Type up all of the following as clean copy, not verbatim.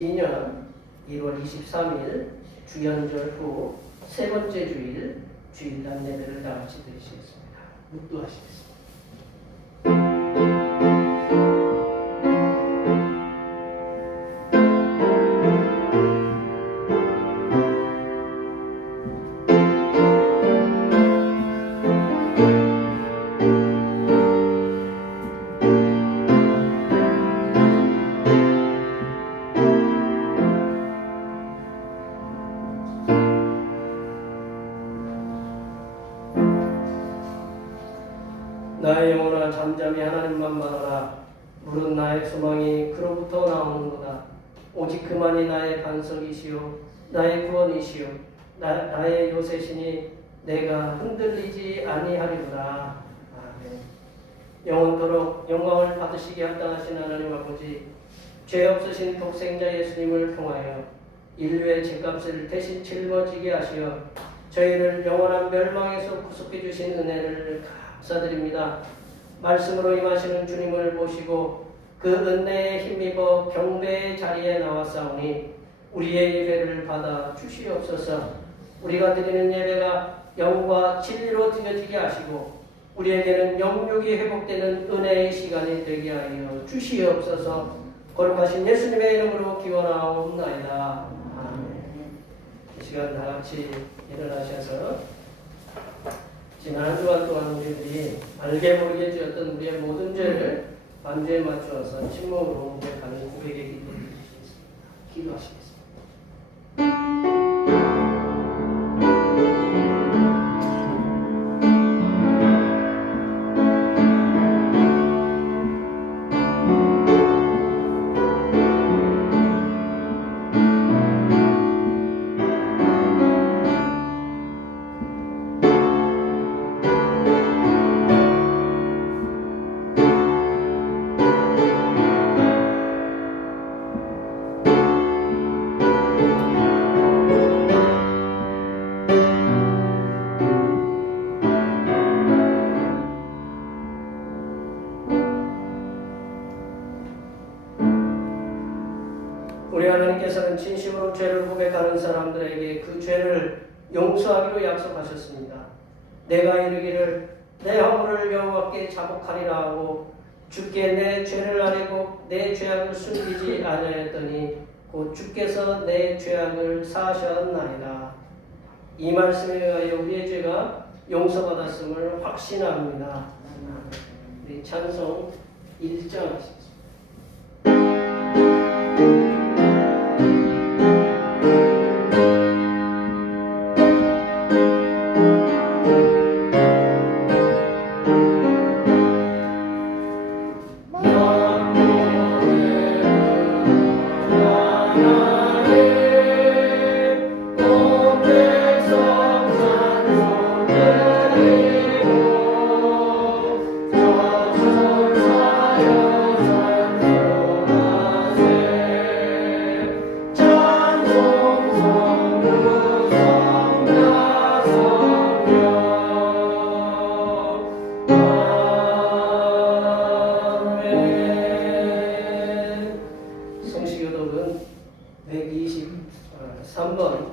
2022년 1월 23일 주연절 후 세 번째 주일 주일날 예배를 다 같이 드리시겠습니다. 묵도하시겠습니다. 나의 영혼아 잠잠히 하나님만 바라라. 물은 나의 소망이 그로부터 나오는도다. 오직 그만이 나의 반석이시요 나의 구원이시요 나의 요새시니 내가 흔들리지 아니하리로다. 아멘. 영원토록 영광을 받으시기 합당하신 하나님 아버지, 죄 없으신 독생자 예수님을 통하여 인류의 죄값을 대신 짊어지게 하시어 저희를 영원한 멸망에서 구속해 주신 은혜를 감사드립니다. 말씀으로 임하시는 주님을 모시고 그 은혜에 힘입어 경배의 자리에 나왔사오니 우리의 예배를 받아 주시옵소서. 우리가 드리는 예배가 영과 진리로 드려지게 하시고 우리에게는 영육이 회복되는 은혜의 시간이 되게 하여 주시옵소서. 거룩하신 예수님의 이름으로 기원하옵나이다. 아멘. 이 시간 다 같이 일어나셔서 지난 한 주간 동안 우리들이 알게 모르게 지었던 우리의 모든 죄를 반주에 맞추어서 침묵으로 고백하는 고백의 기도를 드리시겠습니다. 기도하시겠습니다. 우리 하나님께서는 진심으로 죄를 고백하는 사람들에게 그 죄를 용서하기로 약속하셨습니다. 내가 이르기를 내 허물을 여호와께 자복하리라 하고 주께 내 죄를 아뢰고 내 죄악을 숨기지 아니하였더니 곧 주께서 내 죄악을 사하셨나이다. 이 말씀에 의하여 우리의 죄가 용서받았음을 확신합니다. 우리 찬송 1장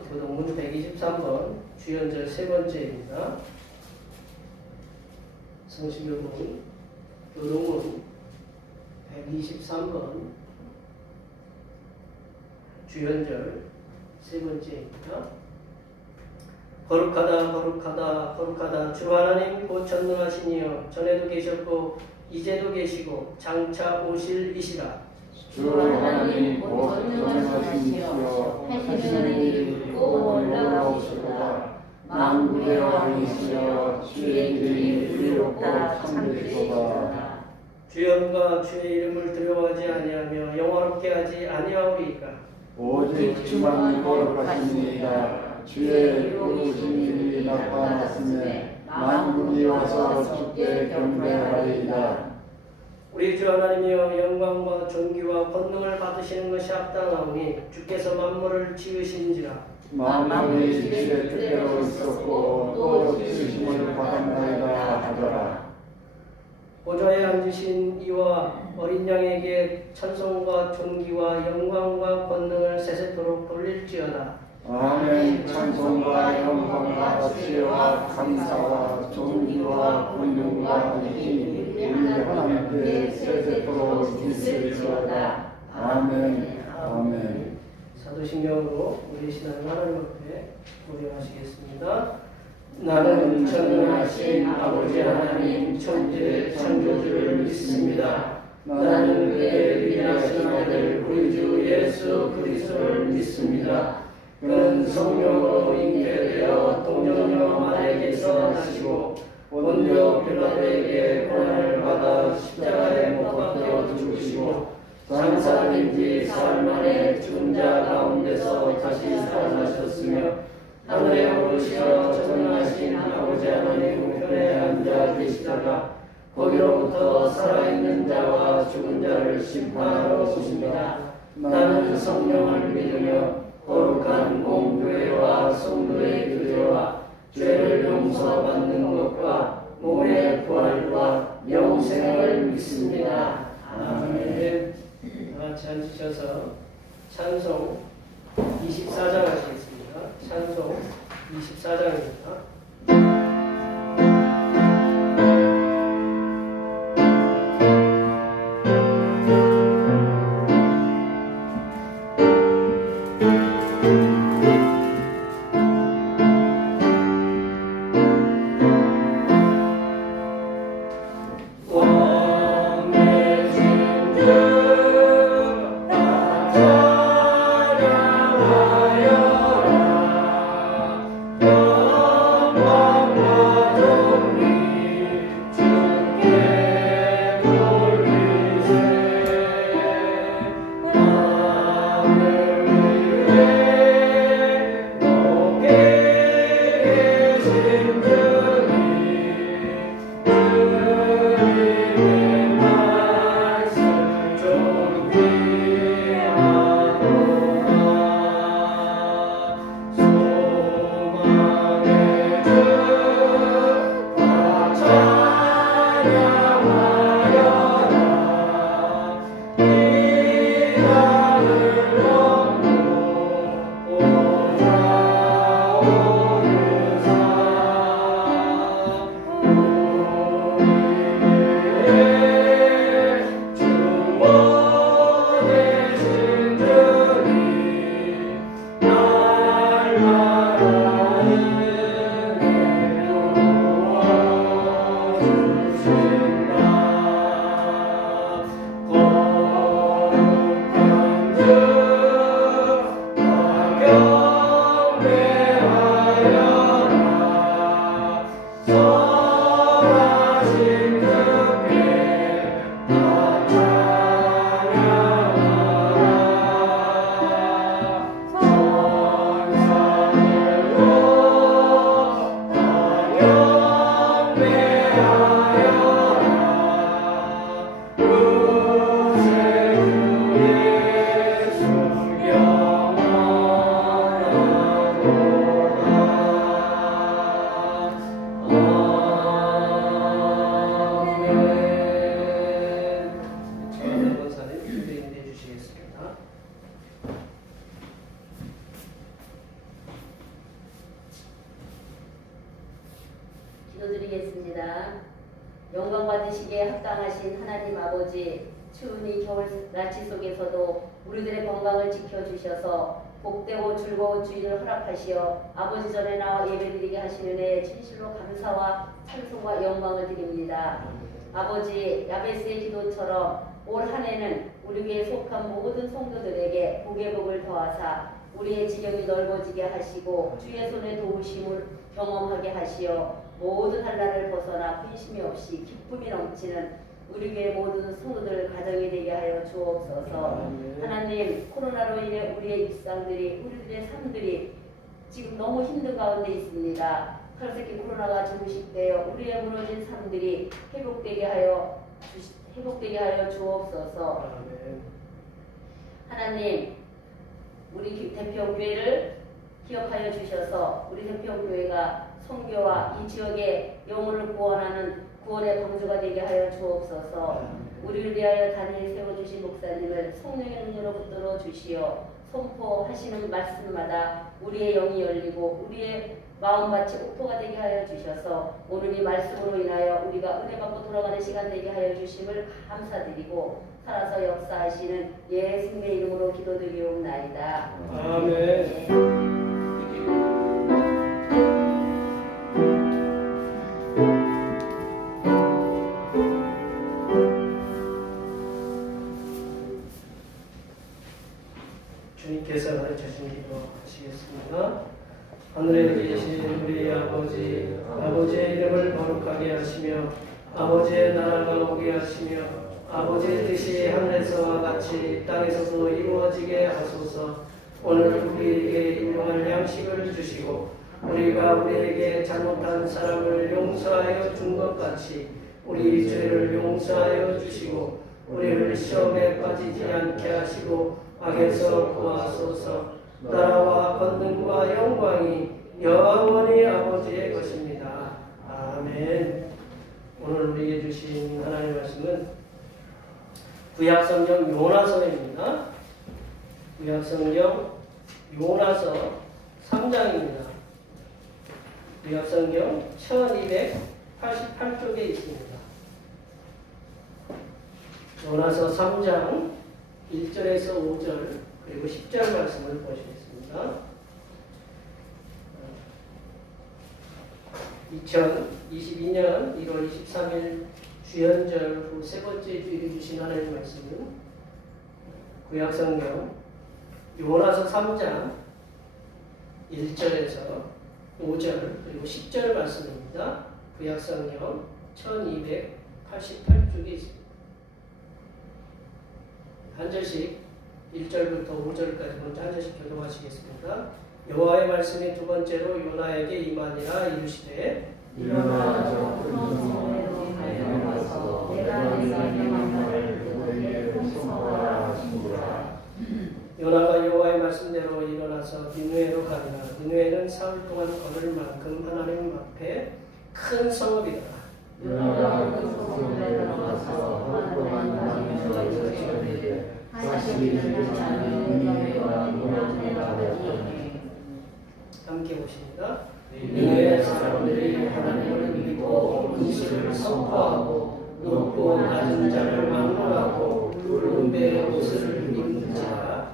교동문 123번 주연절 세 번째입니다. 성시교동문 123번 주연절 세 번째입니다. 거룩하다 거룩하다 거룩하다 주 하나님 곧 전능하신 이여 전에도 계셨고 이제도 계시고 장차 오실 이시라. 주 하나님 곧 전능하신 이시여 하시는 일이 있고 올라오시도다. 만국의 왕이시여 주의 길이 의롭고 참되시도다. 주연과 주의 이름을 두려워하지 아니하며 영화롭게 하지 아니하오리이까. 오직 주만 거룩하시니이다. 주의 이루신 일이 나타났음에 만국이 와서 주께 경배하리이다. 우리 주 하나님이여 영광과 존귀와 권능을 받으시는 것이 합당하오니 주께서 만물을 지으신지라. 만물이 주의 뜻대로 있었고 또 지으심을 받았나이다 하더라. 보좌에 앉으신 이와 어린 양에게 찬송과 존귀와 영광과 권능을 세세토록 돌릴지어다. 아멘. 찬송과 영광과 지혜와 감사와 존귀와 권능과 힘이 우리 하나님께 세세토록 있을지어다. 아멘. 아멘. 사도신경으로 우리 신앙을 하나님 앞에 고백하시겠습니다. 나는 전능하신 아버지 하나님 천지의 창조주를 믿습니다. 나는 그의 위대하신 아들 우리 주 예수 그리스도를 믿습니다. 그는 성령으로 잉태되어 동정녀 마리아에게서 나시고 본디오 빌라도에게 고난을 받아 십자가에 못 박혀 죽으시고 장사된 지 사흘 만에 죽은 자 가운데서 다시 살아나셨으며 하늘에 오르시어 전능하신 아버지 하나님 우편에 앉아 계시다가 거기로부터 살아있는 자와 죽은 자를 심판하러 오십니다. 나는 성령을 믿으며 거룩한 공교회와 성도의 교제와 죄를 용서받는 것과 몸의 부활과 영생을 믿습니다. 아멘. 다 같이 앉으셔서 찬송 24장 하시겠습니다. 찬송 24장입니다. 기도드리겠습니다. 영광 받으시기에 합당하신 하나님 아버지, 추운 이 겨울 날씨 속에서도 우리들의 건강을 지켜주셔서 복되고 즐거운 주일을 허락하시어 아버지 전에 나와 예배드리게 하시는 은혜에 진실로 감사와 찬송과 영광을 드립니다. 아버지, 야베스의 기도처럼 올 한 해는 우리 교회에 속한 모든 성도들에게 복의 복을 더하사 우리의 지경이 넓어지게 하시고 주의 손의 도우심을 경험하게 하시어 모든 한란을 벗어나 근심이 없이 기쁨이 넘치는 우리 교회 모든 성도들 가정이 되게 하여 주옵소서. 하나님, 코로나로 인해 우리의 일상들이, 우리들의 삶들이 지금 너무 힘든 가운데 있습니다. 하루새끼 코로나가 종식되어 우리의 무너진 삶들이 회복되게 하여 주옵소서. 하나님, 우리 대표교회를 기억하여 주셔서 우리 대표교회가 선교와 이 지역의 영혼을 구원하는 구원의 방주가 되게 하여 주옵소서. 우리를 위하여 단위에 세워주신 목사님을 성령의 능력으로 붙들어 주시어 선포하시는 말씀마다 우리의 영이 열리고 우리의 마음밭이 옥토가 되게 하여 주셔서 오늘 이 말씀으로 인하여 우리가 은혜 받고 돌아가는 시간 되게 하여 주심을 감사드리고 살아서 역사하시는 예수님의 이름으로 기도드리옵나이다. 아멘. 주님께서 가르쳐주신 기도 하시겠습니다. 하늘에 계신 우리 아버지, 아버지의 이름을 거룩하게 하시며 아버지의 나라가 오게 하시며 아버지의 뜻이 하늘에서와 같이 땅에서도 이루어지게 하소서. 오늘 우리에게 일용할 양식을 주시고 우리가 우리에게 잘못한 사람을 용서하여 준 것 같이 우리 죄를 용서하여 주시고 우리를 시험에 빠지지 않게 하시고 악에서 구하소서. 나라와 권능과 영광이 영원히 아버지의 것입니다. 아멘. 오늘 우리에게 주신 하나님의 말씀은 구약성경 요나서입니다. 구약성경 요나서 3장입니다. 구약성경 1288쪽에 있습니다. 요나서 3장 1절에서 5절 그리고 10절 말씀을 보시겠습니다. 2022년 1월 23일 주연절 후 세 번째 주일에 주신 하나님의 말씀은 구약성경 요나서 3장 1절에서 5절 그리고 10절 말씀입니다. 구약성경 1288쪽에 있습니다. 한 절씩 1절부터 5절까지 먼저 한 절씩 교독하시겠습니다. 여호와의 말씀이 두 번째로 요나에게 임하니라. 이르시되 일어나서 근성으로 달려가서 내가 명한 말을 너희에게 선포하라 하시니라. 요나가 여호와의 말씀대로 일어나서 니느웨로 가니라. 니느웨는 사흘 동안 걸을 만큼 하나님 앞에 큰 성읍이더라. 요나가 그 성읍에 들어가서 하루 동안 다니면서 저지르되 다시 일어나지 않은 니느웨가 무너지게 되었더니. 함께 보십니다. 니느웨 사람들이 하나님을 믿고 은수를 선포하고 높고 낮은 자를 막론하고 붉은 배의 옷을 입는지라.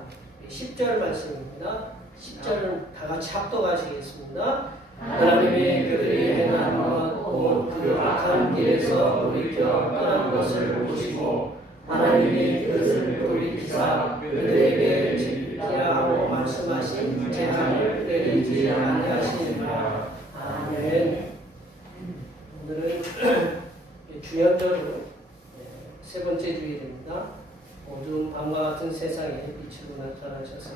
10절 말씀입니다. 10절은 다 같이 합독하시겠습니다. 하나님이 그들이 행한 것, 그 악한 길에서 돌이켜 떠난 것을 보시고 하나님이 그것을 돌이키사 그들에게 지키라 하고 말씀하신 재앙을 내리지 아니하시니라. 아멘. 오늘은 주연절로 세 번째 주일입니다. 어두운 밤과 같은 세상에 빛으로 나타나셔서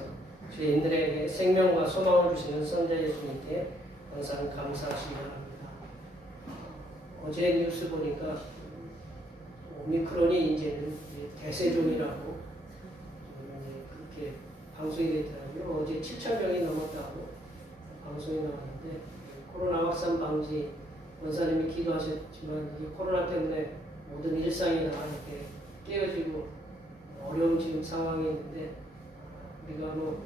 죄인들에게 생명과 소망을 주시는 선자 예수님께 항상 감사하시기 바랍니다. 어제 뉴스 보니까 오미크론이 이제는 대세종이라고 그렇게 방송이 됐더라고요. 어제 7,000명이 넘었다고 방송이 나왔는데 코로나 확산 방지 원사님이 기도하셨지만 이게 코로나 때문에 모든 일상이 다 이렇게 깨어지고 어려운 지금 상황이 있는데 우리가 뭐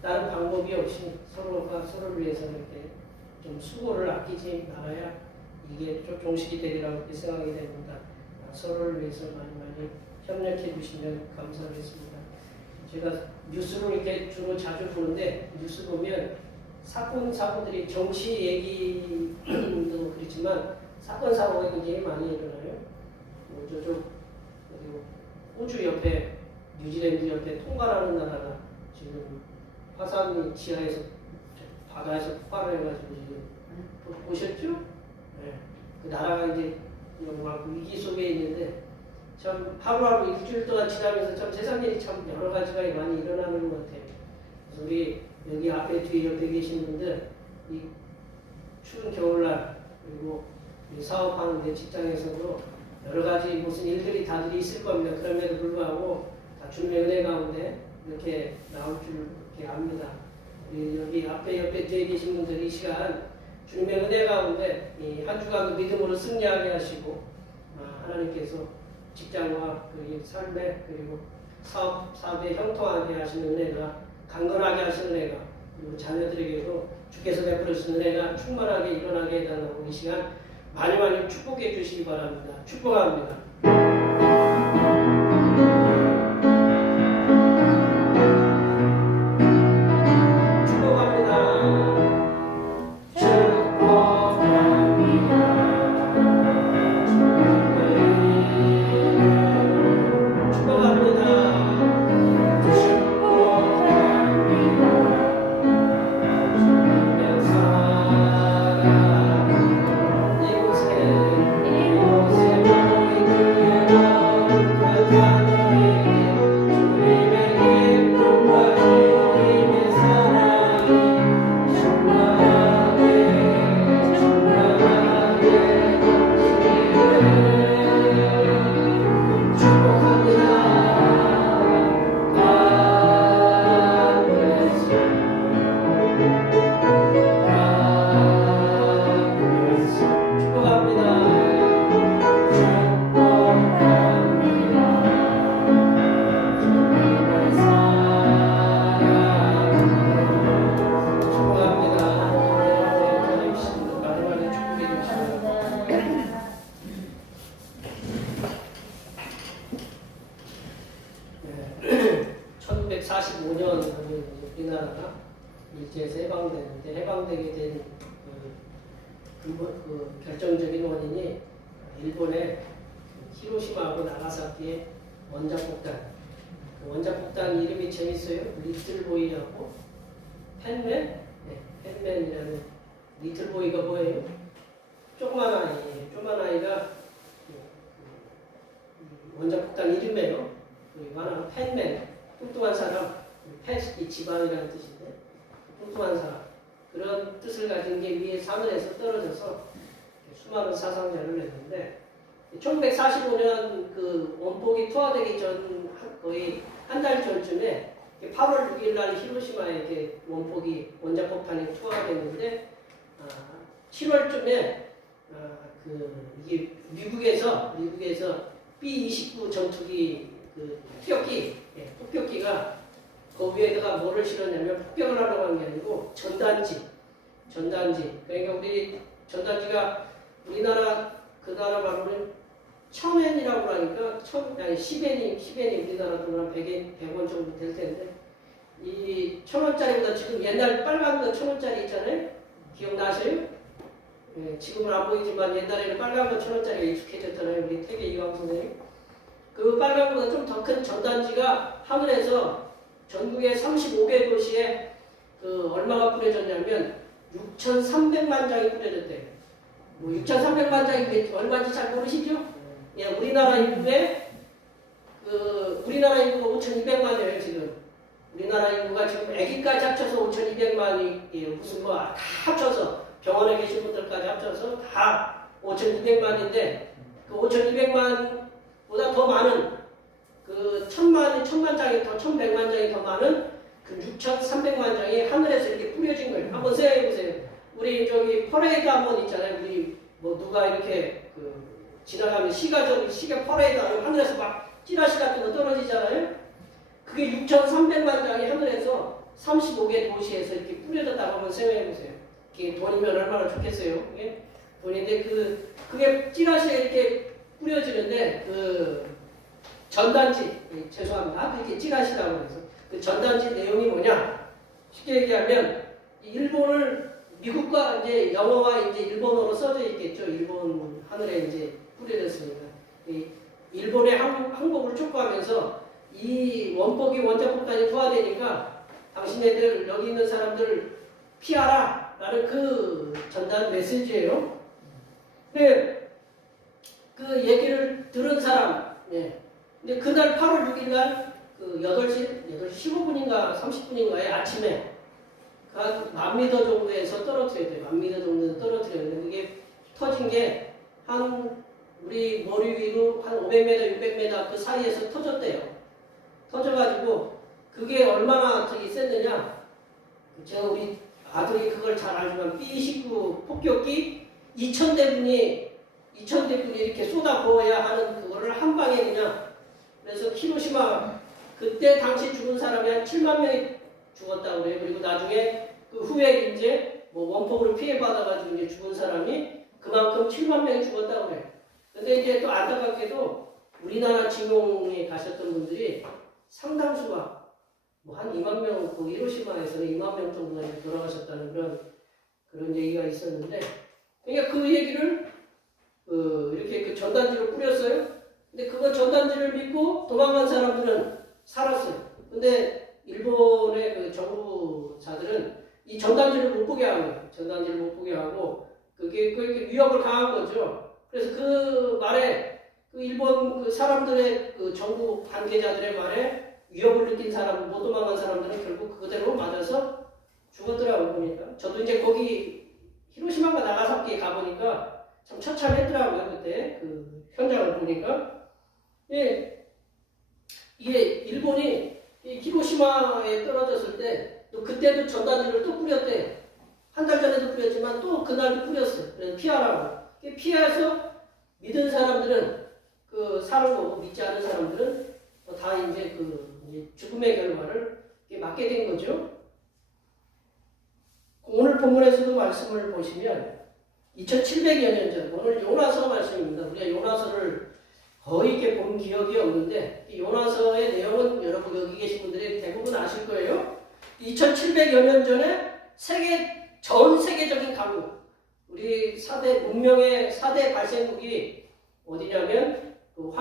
다른 방법이 없이 서로가 서로를 위해서 이렇게 좀 수고를 아끼지 말아야 이게 좀 종식이 되리라고 생각이 됩니다. 서로를 위해서 많이 협력해 주시면 감사하겠습니다. 제가 뉴스로 이렇게 주로 자주 보는데 뉴스 보면 사건 사고들이 정치 얘기도 그렇지만 사건 사고가 굉장히 많이 일어나요. 저쪽 호주 옆에 뉴질랜드 옆에 통가라는 나라가 지금 화산이 지하에서 바다에서 폭발을 해가지고 지금 보셨죠? 네. 그 나라가 이제 막 위기 속에 있는데 참 하루하루 일주일 동안 지나면서 참 세상 일이 참 여러 가지가 많이 일어나는 것 같아요. 그래서 우리 여기 앞에 뒤에 옆에 계신 분들 이 추운 겨울날 그리고 사업하는데 직장에서도 여러 가지 무슨 일들이 다들 있을 겁니다. 그럼에도 불구하고 다 주님의 은혜 가운데 이렇게 나올 줄 이렇게 압니다. 여기 앞에 옆에 뒤에 계신 분들 이 시간 주님의 은혜 가운데 이 한 주간도 믿음으로 승리하게 하시고 하나님께서 직장과 그 삶에 그리고 사업에 형통하게 하시는 은혜가 강건하게 하시는 은혜가 그리고 자녀들에게도 주께서 베풀으시는 은혜가 충만하게 일어나게 해달라고 이 시간 많이 많이 축복해 주시기 바랍니다. 축복합니다. 결정적인 원인이 일본의 히로시마하고 나가사키의 원자폭탄. 그 원자폭탄 이름이 재밌어요. 리틀보이라고 펜맨? 네, 펜맨이라는 리틀보이가 뭐예요? 조그만 아이예요. 조그만 아이가 원자폭탄 이름이에요. 그리고 하나는 펜맨, 뚱뚱한 사람, 펜이 지방이라는 뜻인데 뚱뚱한 사람. 그런 뜻을 가진 게 위에 하늘에서 떨어져서 수많은 사상자를 냈는데 1945년 그 원폭이 투하되기 전 거의 한 달 전쯤에 8월 6일 날 히로시마에 이렇게 원폭이 원자폭탄이 투하됐는데 7월쯤에 이게 미국에서 B-29 전투기 그 폭격기가 그 위에다가 뭐를 실었냐면 폭격을 하려고 한 게 아니고 전단지. 그러니까 우리 전단지가 우리나라 그 나라 말로는 1000엔이라고 하니까 10엔이 우리나라 돈 한 100원 정도 될 텐데 이 1000원짜리보다 지금 옛날 빨간 거 1000원짜리 있잖아요. 기억나세요? 예, 지금은 안 보이지만 옛날에는 빨간 거 1000원짜리가 익숙해졌잖아요. 우리 태계 이광 선생님. 그 빨간 거보다 좀 더 큰 전단지가 하늘에서 전국의 35개 도시에 그 얼마가 뿌려졌냐면 6,300만 장이 뿌려졌대요. 뭐 6,300만 장이 얼마인지 잘 모르시죠? 예, 우리나라 인구가 5,200만이에요 지금. 우리나라 인구가 지금 아기까지 합쳐서 5,200만이에요. 무슨 뭐 다 합쳐서 병원에 계신 분들까지 합쳐서 다 5,200만인데 그 5,200만보다 더 많은 그 1,000만 장이 더 1,100만 장이 더 많은 그 6,300만 장이 하늘에서 이렇게 뿌려진 거예요. 한번 생각해 보세요. 우리 저기 퍼레이드 한번 있잖아요. 우리 뭐 누가 이렇게 그 지나가면 시계 퍼레이드 하면 하늘에서 막 찌라시 같은 거 떨어지잖아요. 그게 6,300만 장이 하늘에서 35개 도시에서 이렇게 뿌려졌다고 한번 생각해 보세요. 이게 돈이면 얼마나 좋겠어요. 이게 돈인데 그게 찌라시에 이렇게 뿌려지는데 그 전단지, 죄송합니다. 이렇게 찌라시라고 해서 그 전단지 내용이 뭐냐? 쉽게 얘기하면 일본을 미국과 이제 영어와 이제 일본어로 써져 있겠죠. 일본 하늘에 이제 뿌려졌으니까 일본의 항복을 촉구하면서 이 원폭이 원자폭탄이 투하되니까 당신네들 여기 있는 사람들 피하라 라는 그 전단 메시지예요. 근데 그 얘기를 들은 사람, 근데 그날 8월 6일 날 그 8시 15분인가 30분인가에 아침에 한 1000m 정도에서 떨어뜨려야 돼요. 1000m 정도에서 떨어뜨려야 돼요. 그게 터진 게 한 우리 머리 위로 한 500m, 600m 그 사이에서 터졌대요. 터져가지고 그게 얼마나 저기 셌느냐. 제가 우리 아들이 그걸 잘 알지만 B-29 폭격기 2,000대분이 2000대군이 이렇게 쏟아부어야 하는 그거를 한 방에 그냥. 그래서 히로시마 그때 당시 죽은 사람이 한 7만 명이 죽었다고 그래요. 그리고 나중에 그 후에 이제 뭐 원폭으로 피해받아가지고 이제 죽은 사람이 그만큼 7만 명이 죽었다고 그래요. 근데 이제 또 안타깝게도 우리나라 징용에 가셨던 분들이 상당수가 뭐 한 2만 명, 그 히로시마에서는 2만 명 정도가 돌아가셨다는 그런 얘기가 있었는데, 그러니까 그 얘기를 이렇게 그 전단지를 뿌렸어요. 근데 그거 전단지를 믿고 도망간 사람들은 살았어요. 근데 일본의 그 정부자들은 이 전단지를 못 보게 하는 거예요. 전단지를 못 보게 하고 그게 위협을 가한 거죠. 그래서 그 말에 그 일본 그 사람들의 그 정부 관계자들의 말에 위협을 느낀 사람, 못 도망간 사람들은 결국 그대로 맞아서 죽었더라고요. 보니까 저도 이제 거기 히로시마가 나가사키에 가보니까 참 처참했더라고요. 그때 그 현장을 보니까. 예, 이게 일본이 이 히로시마에 떨어졌을 때 또 그때도 전단지를 또 뿌렸대. 한 달 전에도 뿌렸지만 또 그날도 뿌렸어요. 그래서 피하라고. 피해서 믿은 사람들은 그 사는 거고 믿지 않은 사람들은 다 이제 이제 죽음의 결과를 맞게 된 거죠. 오늘 본문에서도 말씀을 보시면 2700여 년 전, 오늘 요나서 말씀입니다. 우리가 요나서를 거의 이렇게 본 기억이 없는데 이 요나서의 내용은 여러분 여기 계신 분들이 대부분 아실 거예요. 2700여 년 전에 전 세계적인 강국, 우리 4대 문명의 4대 발생국이 어디냐면 그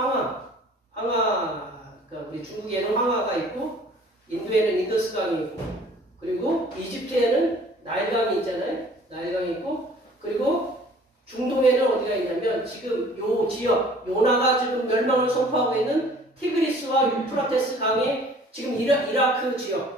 그러니까 우리 중국에는 황하가 있고 인도에는 인더스강이 있고 그리고 이집트에는 나일강이 있잖아요. 나일강이 있고 그리고 중동에는 어디가 있냐면 지금 요 지역 요나가 지금 멸망을 선포하고 있는 티그리스와 유프라테스 강이 지금 이라크 지역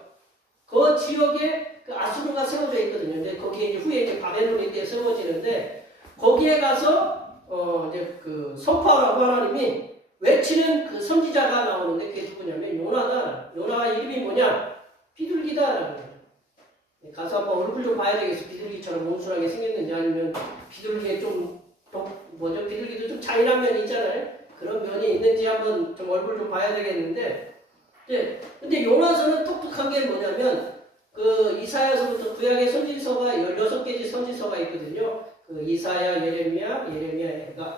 그 지역에 그 아수르가 세워져 있거든요. 근데 거기에 이제 후에 이제 바벨론에 대해 세워지는데 거기에 가서 이제 그 선포하라고 하나님이 외치는 그 선지자가 나오는데 그게 누구냐면 요나다. 요나가 이름이 뭐냐? 비둘기다라는 거예요. 가서 한번 얼굴 좀 봐야 되겠어. 비둘기처럼 온순하게 생겼는지 아니면 비둘기에 좀 비둘기도 좀 잔인한 면이 있잖아요. 그런 면이 있는지 한번 좀 얼굴 좀 봐야 되겠는데, 근데 요나서는 독특한 게 뭐냐면 그 이사야서부터 구약의 선지서가 16개지 선지서가 있거든요. 그 이사야, 예레미야,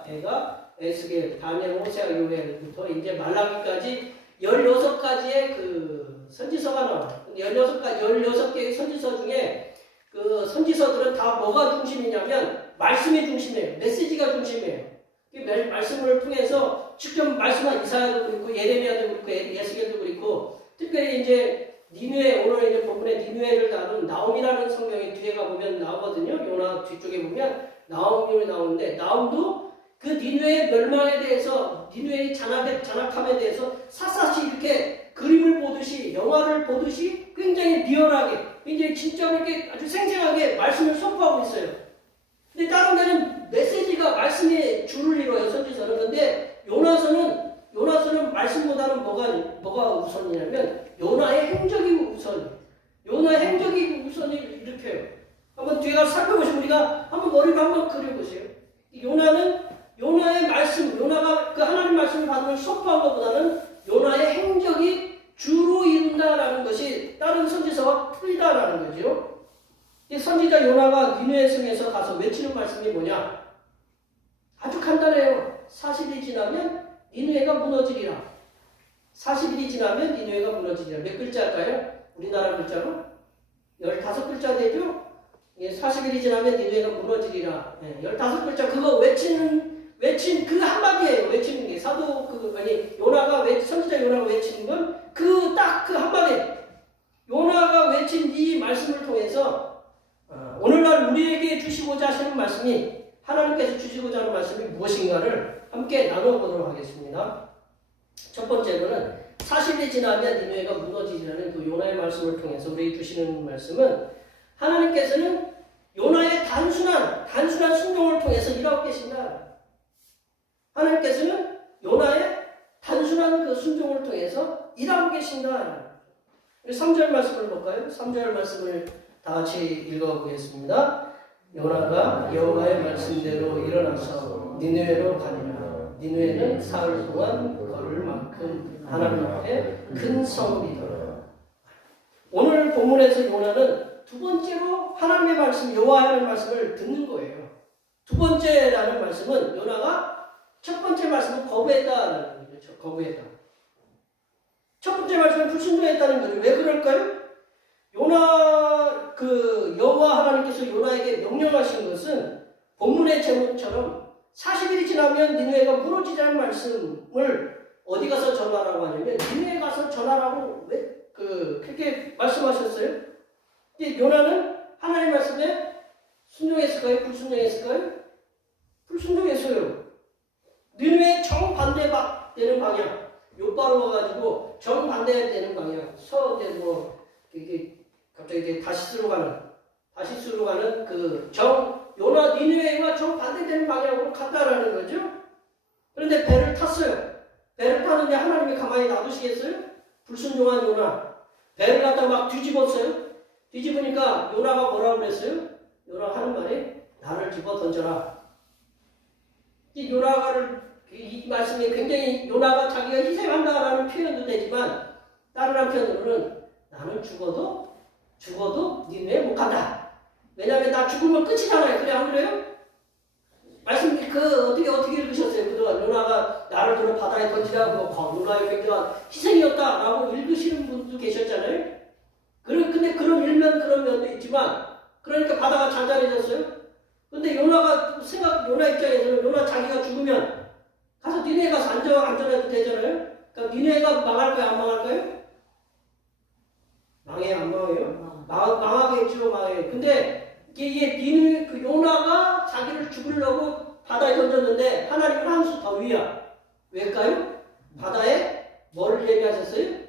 에가, 에스겔, 다니엘, 호세아, 요엘부터 이제 말라기까지 16가지의 그 선지서가 나와요. 16개의 선지서 중에 그 선지서들은 다 뭐가 중심이냐면 말씀이 중심이에요. 메시지가 중심이에요. 말씀을 통해서 직접 말씀한 이사야도 그렇고 예레미야도 그렇고 에스겔도 그렇고 특별히 이제 니느웨, 오늘 이제 본문에 니느웨를 다룬 나움이라는 성경이 뒤에 가보면 나오거든요. 요나 뒤쪽에 보면 나움이 나오는데 나움도 그 니느웨의 멸망에 대해서 니느웨의 잔악함에 대해서 샅샅이 이렇게 그림을 보듯이 영화를 보듯이 굉장히 리얼하게 굉장히 진짜로 이렇게 아주 생생하게 말씀을 선포하고 있어요. 근데 다른 데는 메시지가 말씀의 줄을 이뤄요. 선지서는. 근데 요나서는 말씀보다는 뭐가 우선이냐면 요나의 행적이 우선이에요. 요나의 행적이 우선을 일으켜요. 한번 뒤에 가서 살펴보시면 우리가 한번 머리로 한번 그려보세요. 요나의 말씀, 요나가 그 하나님 말씀을 받으면 선포한 것보다는 요나의 행적이 주로 이룬다라는 것이 다른 선지서와 틀리다라는 거죠. 이 선지자 요나가 니느웨 성에서 가서 외치는 말씀이 뭐냐? 아주 간단해요. 40일이 지나면 니느웨가 무너지리라. 40일이 지나면 니느웨가 무너지리라. 몇 글자일까요? 우리나라 글자로? 15글자 되죠? 40일이 지나면 니느웨가 무너지리라. 15글자 그거 외친 그 한마디예요. 외치는 게 선지자 요나가 외치는 건 딱 그 한마디. 요나가 외친 이 말씀을 통해서 오늘날 우리에게 주시고자 하시는 말씀이 하나님께서 주시고자 하는 말씀이 무엇인가를 함께 나눠보도록 하겠습니다. 첫 번째로는 40일이 지나면 니느웨가 무너지리라는 그 요나의 말씀을 통해서 우리에게 주시는 말씀은 하나님께서는 요나의 단순한 순종을 통해서 일하고 계신다. 하나님께서는 요나의 단순한 그 순종을 통해서 일하고 계신다. 3절 말씀을 볼까요? 3절 말씀을 다 같이 읽어보겠습니다. 요나가 여호와의 말씀대로 일어나서 니느웨로 가니라. 니느웨는 사흘 동안 걸을 만큼 하나님 앞에 큰 성읍이더라. 오늘 본문에서 요나는 두 번째로 하나님의 말씀, 여호와의 말씀을 듣는 거예요. 두 번째라는 말씀은 요나가 첫 번째 말씀은 거부했다는 거죠. 거부했다. 첫 번째 말씀은 불순종했다는 거죠. 왜 그럴까요? 요나 여호와 하나님께서 요나에게 명령하신 것은 본문의 제목처럼 40일이 지나면 니느웨가 무너지자는 말씀을 어디 가서 전하라고 하냐면 니느웨에 가서 전하라고 왜 그렇게 말씀하셨어요? 근데 요나는 하나님 말씀에 순종했을까요? 불순종했을까요? 불순종했어요. 니느웨 정반대되는 방향, 요바로 와가지고 정반대되는 방향, 이게 갑자기 이제 다시스로 가는 요나 니느웨와 정반대되는 방향으로 갔다라는 거죠. 그런데 배를 탔어요. 배를 타는데 하나님이 가만히 놔두시겠어요? 불순종한 요나. 배를 갖다 막 뒤집었어요. 뒤집으니까 요나가 뭐라고 그랬어요? 요나가 하는 말이 나를 집어 던져라. 이 말씀이 굉장히 요나가 자기가 희생한다라는 표현도 되지만 다른 한편으로는 나는 죽어도 니네에 못 간다. 왜냐하면 나 죽으면 끝이잖아요. 그래 안 그래요? 말씀 어떻게 읽으셨어요? 그동안 요나가 나를 들어 바다에 던지라고 요나의 굉장한 희생이었다라고 읽으시는 분도 계셨잖아요. 근데 그런 면도 있지만 그러니까 바다가 잔잔해졌어요. 근데 요나 입장에서는 요나 자기가 죽으면 가서 니네 가서 안전해도 되잖아요. 그러니까 니네가 망할까요? 안 망할까요? 망해요? 안 망해요? 망하겠죠, 망해요. 근데 이게 요나가 자기를 죽이려고 바다에 던졌는데 하나님은 한 수 더 위야. 왜일까요? 바다에 뭐를 예비하셨어요?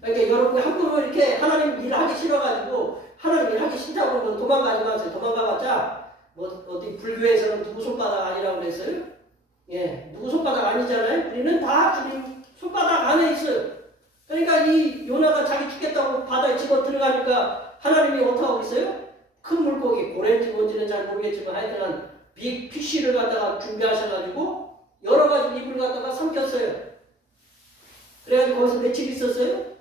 그러니까 여러분 함부로 이렇게 하나님 일하기 싫어가지고 하나님 일하기 싫다고 도망가지 마세요. 도망가봤자 어디 불교에서는 누구 손바닥 아니라고 그랬어요? 예, 누구 손바닥 아니잖아요. 우리는 다 주님 손바닥 안에 있어요. 그러니까 이 요나가 자기 죽겠다고 바다에 집어 들어가니까 하나님이 어떻게 하고 있어요? 큰 물고기, 고래인지 뭔지는 잘 모르겠지만 하여튼 빅피쉬를 갖다가 준비하셔가지고 여러 가지 입을 갖다가 삼켰어요. 그래가지고 거기서 며칠 있었어요?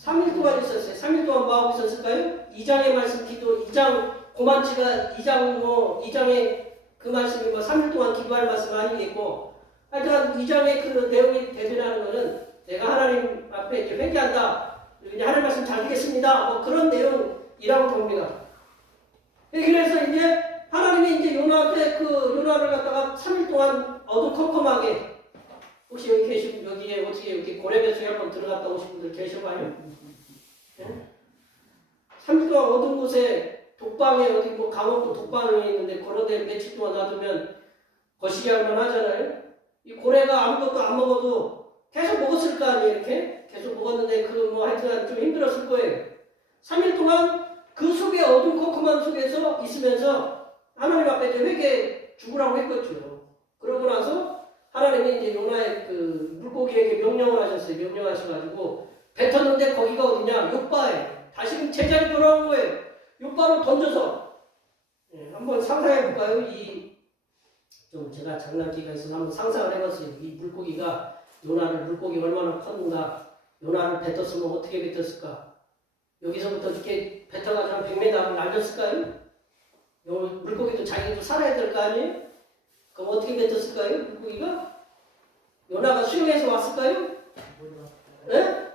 3일 동안 있었어요. 3일 동안 뭐 하고 있었을까요? 2장의 말씀 기도, 2장 고만치가 2장의 그 말씀이 3일 동안 기도할 말씀 아니겠고, 하여튼 2장의 그 내용이 대변하는 것은 내가 하나님 앞에 이제 회개한다. 하나님 말씀 잘 듣겠습니다. 그런 내용이라고 봅니다. 그래서 이제 하나님이 이제 요나한테 요나를 갖다가 3일 동안 어두컴컴하게, 혹시 여기 계신 여기에 어떻게 이렇게 고래배속에 한번 들어갔다 오신 분들 계셔봐요? 네? 3일 동안 어두운 곳에 독방에 어디 강원도 독방에 있는데 그런 데 며칠 동안 놔두면 거시기 할만 하잖아요. 이 고래가 아무것도 안 먹어도 계속 먹었을 거 아니에요. 이렇게 계속 먹었는데 하여튼 좀 힘들었을 거예요. 3일 동안 그 속에 어둠컴컴한 속에서 있으면서 하나님 앞에 이제 회개 죽으라고 했겠죠. 그러고 나서 하나님이 이제 요나의 물고기에게 명령을 하셨어요. 명령하셔가지고 뱉었는데 거기가 어디냐? 욥바에 다시금 제자리 돌아온 거예요. 욥바로 던져서 한번 상상해 볼까요? 좀 제가 장난기가 있어서 한번 상상을 해봤어요. 이 물고기가 물고기 얼마나 컸는가? 요나를 뱉었으면 어떻게 뱉었을까? 여기서부터 이렇게 뱉어가지고 한 100m를 날렸을까요? 물고기도 자기도 살아야 될 거 아니에요? 그럼 어떻게 뱉었을까요? 물고기가? 요나가 수영해서 왔을까요? 네?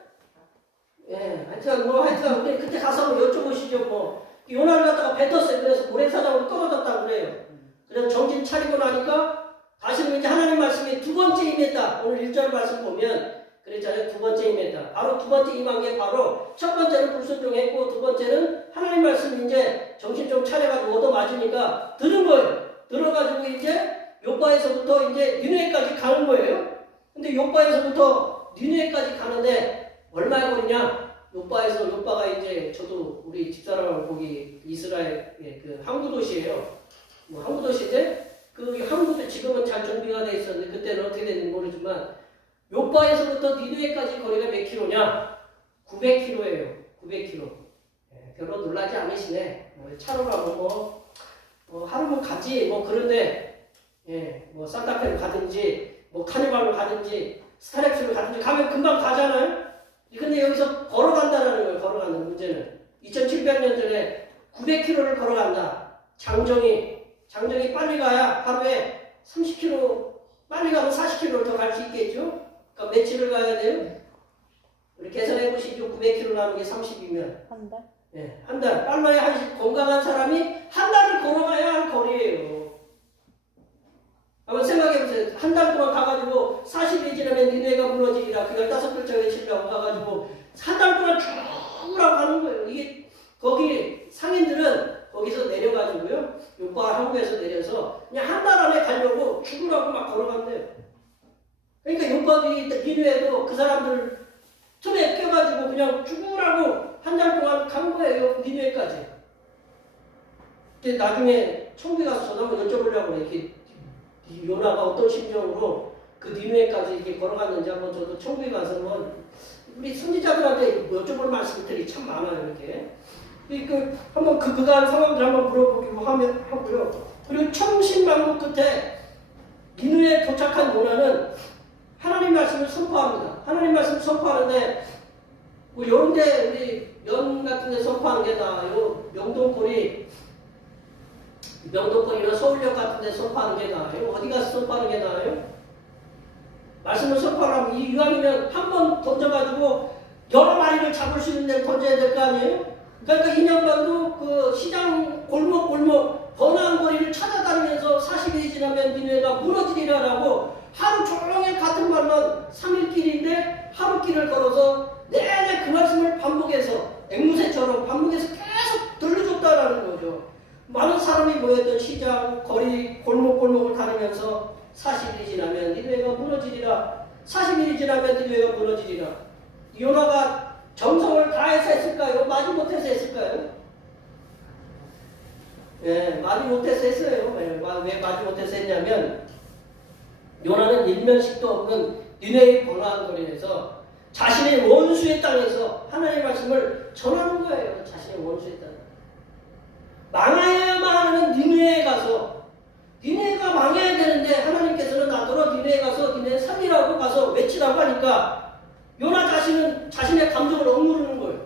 예, 하여튼 그때 가서 한번 여쭤보시죠. 요나를 갖다가 뱉었어요. 그래서 모래사장으로 떨어졌다고 그래요. 그래서 정신 차리고 나니까 다시는 이제 하나님 말씀이 두 번째 임했다. 오늘 1절 말씀 보면 그랬잖아요. 두 번째 임했다. 바로 두 번째 임한 게 바로 첫 번째는 불순종했고 두 번째는 하나님 말씀 이제 정신 좀 차려가지고 얻어맞으니까 들은 거예요. 들어가지고 이제 욥바에서부터 이제 니느웨까지 가는 거예요. 근데 욥바에서부터 니느웨까지 가는데 얼마에 걸리냐? 욥바가 이제 저도 우리 집사람하고 거기 이스라엘 항구 도시예요. 항구 도시인데 항구도 지금은 잘 정비가 돼 있었는데 그때는 어떻게 됐는지 모르지만 욥바에서부터 니느웨까지 거리가 몇 킬로냐? 900킬로예요. 900킬로. 별로 놀라지 않으시네. 차로 가면 하루 뭐 가지 뭐 그런데 예, 뭐 산타페를 가든지 뭐 카니발을 가든지 스타렉스를 가든지 가면 금방 가잖아요. 근데 여기서 걸어간다는 거예요. 걸어가는 문제는 2700년 전에 900km를 걸어간다. 장정이 빨리 가야 하루에 30km, 빨리 가면 40km를 더 갈 수 있겠죠. 그러니까 며칠을 가야 돼요? 우리 계산해 보시죠. 900km 가는 게 30이면 한 달? 예, 한 달. 빨라야 건강한 사람이 한 달을 걸어가야 할 거리예요. 한번 생각해보세요. 한 달 동안 가가지고 40일이 지나면 니네가 무너지리라. 그 15글자 외치려고 가가지고 한 달 동안 쭉 가는 거예요. 이게 거기 상인들은 거기서 내려가지고요. 요과 항구에서 내려서 그냥 한 달 안에 가려고 죽으라고 막 걸어간대요. 그러니까 요과들이 니네에도 그 사람들 틈에 껴가지고 그냥 죽으라고 한 달 동안 간 거예요. 니네까지. 근데 나중에 천국에 가서 저도 한번 여쭤보려고 이렇게 요나가 어떤 심정으로 그 니느웨까지 이렇게 걸어갔는지 한번 저도 천국에 가서 한번 우리 선지자들한테 여쭤볼 말씀들이 참 많아요. 이렇게. 그 한번 그간 상황들 한번 물어보기로 하고요. 그리고 천신만고 끝에 니느웨에 도착한 요나는 하나님 말씀을 선포합니다. 하나님 말씀을 선포하는데 뭐 요런데 우리 면 같은 데 선포하는 게 나아요. 명동권이나 서울역 같은 데 선포하는 게 나아요. 어디 가서 선포하는 게 나아요? 말씀을 선포하려면 이왕이면 한 번 던져가지고 여러 마리를 잡을 수 있는 데를 던져야 될 거 아니에요? 그러니까 인양반도 그 시장 골목 번화한 거리를 찾아다니면서 40일이 지나면 니네가 무너지리라라고 하루 종일 같은 말만 3일 길인데 하루 길을 걸어서 내내 그 말씀을 반복해서 앵무새처럼 반복해서 계속 들려줬다라는 거죠. 많은 사람이 모였던 시장, 거리, 골목을 다니면서 40일이 지나면 니네가 무너지리라. 40일이 지나면 니네가 무너지리라. 요나가 정성을 다해서 했을까요? 마지못해서 했을까요? 예, 마지못해서 했어요. 왜 마지못해서 했냐면 요나는 일면식도 없는 니네의 번화한 거리에서 자신의 원수의 땅에서 하나님의 말씀을 전하는 거예요. 자신의 원수의 땅. 망하여야만 하는 니느웨에 가서 니느웨가 망해야 되는데 하나님께서는 나더러 니느웨에 가서 니네 살리라고 가서 외치라고 하니까 요나 자신은 자신의 감정을 억누르는 거예요.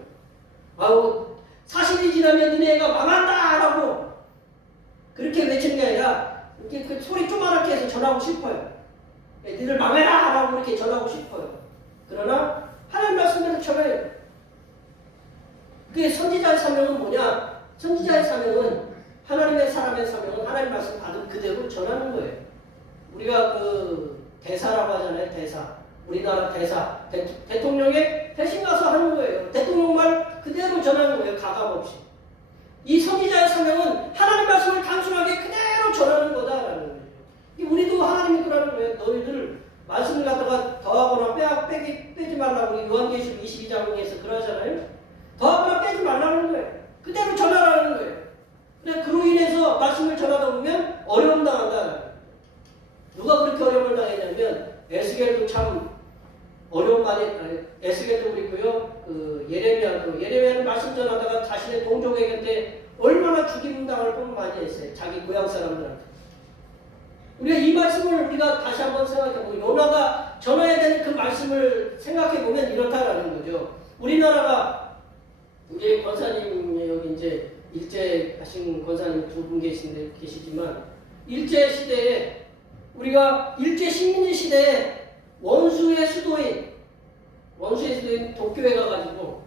아우 40일이 지나면 니네가 망한다 라고 그렇게 외치는 게 아니라 이렇게 그 소리 조그맣게 해서 전하고 싶어요. 니들 망해라 라고 이렇게 전하고 싶어요. 그러나 하나님 말씀대로 전해요. 그게 선지자의 사명은 뭐냐? 선지자의 사명은 하나님의 사람의 사명은 하나님 말씀 받은 그대로 전하는 거예요. 우리가 그 대사라고 하잖아요. 대사. 우리나라 대사. 대통령의 대신 가서 하는 거예요. 대통령 말 그대로 전하는 거예요. 가감 없이. 이 선지자의 사명은 하나님 말씀을 단순하게 그대로 전하는 거다라는 거예요. 우리도 하나님이 그러는 거예요. 너희들 말씀을 갖다가 더하거나 빼지 말라고 우리 요한계시록 22장에서 그러잖아요. 더하거나 빼지 말라는 거예요. 그대로 전하라는 거예요. 근데 그로 인해서 말씀을 전하다 보면 어려움 당한다. 누가 그렇게 어려움을 당했냐면 에스겔도 참 어려움 많이 에스겔도 그렇고요. 그 예레미야는 말씀 전하다가 자신의 동족에게 얼마나 죽임 당할 뻔 많이 했어요. 자기 고향 사람들한테. 우리가 이 말씀을 우리가 다시 한번 생각해보고 요나가 전해야 되는 그 말씀을 생각해보면 이렇다라는 거죠. 우리나라가 우리 권사님 여기 이제 일제 하신 권사님 두 분 계시지만 일제 시대에 우리가 일제 식민지 시대에 원수의 수도인 도쿄에 가가지고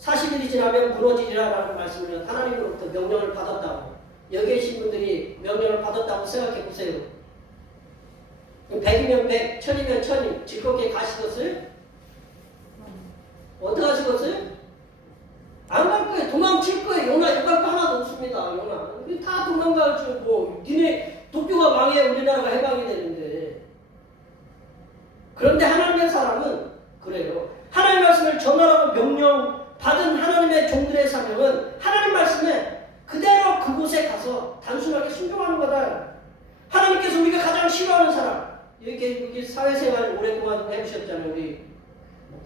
40일이 지나면 무너지리라라는 말씀을 하나님으로부터 명령을 받았다고 여기 계신 분들이 명령을 받았다고 생각해 보세요. 100이면 100, 1000이면 1000이 즐겁게 가시겠어요? 어떻게 하시겠어요? 안 갈 거예요. 도망칠 거예요. 요나 욕할 거 하나도 없습니다. 요나 다 도망갈 줄 뭐 니네 도쿄가 망해 우리나라가 해방이 되는데. 그런데 하나님의 사람은 그래요. 하나님 말씀을 전하라고 명령 받은 하나님의 종들의 사명은 하나님 말씀에 그대로 그곳에 가서 단순하게 순종하는 거다. 하나님께서 우리가 가장 싫어하는 사람 이렇게 사회생활을 오랫동안 해보셨잖아요. 우리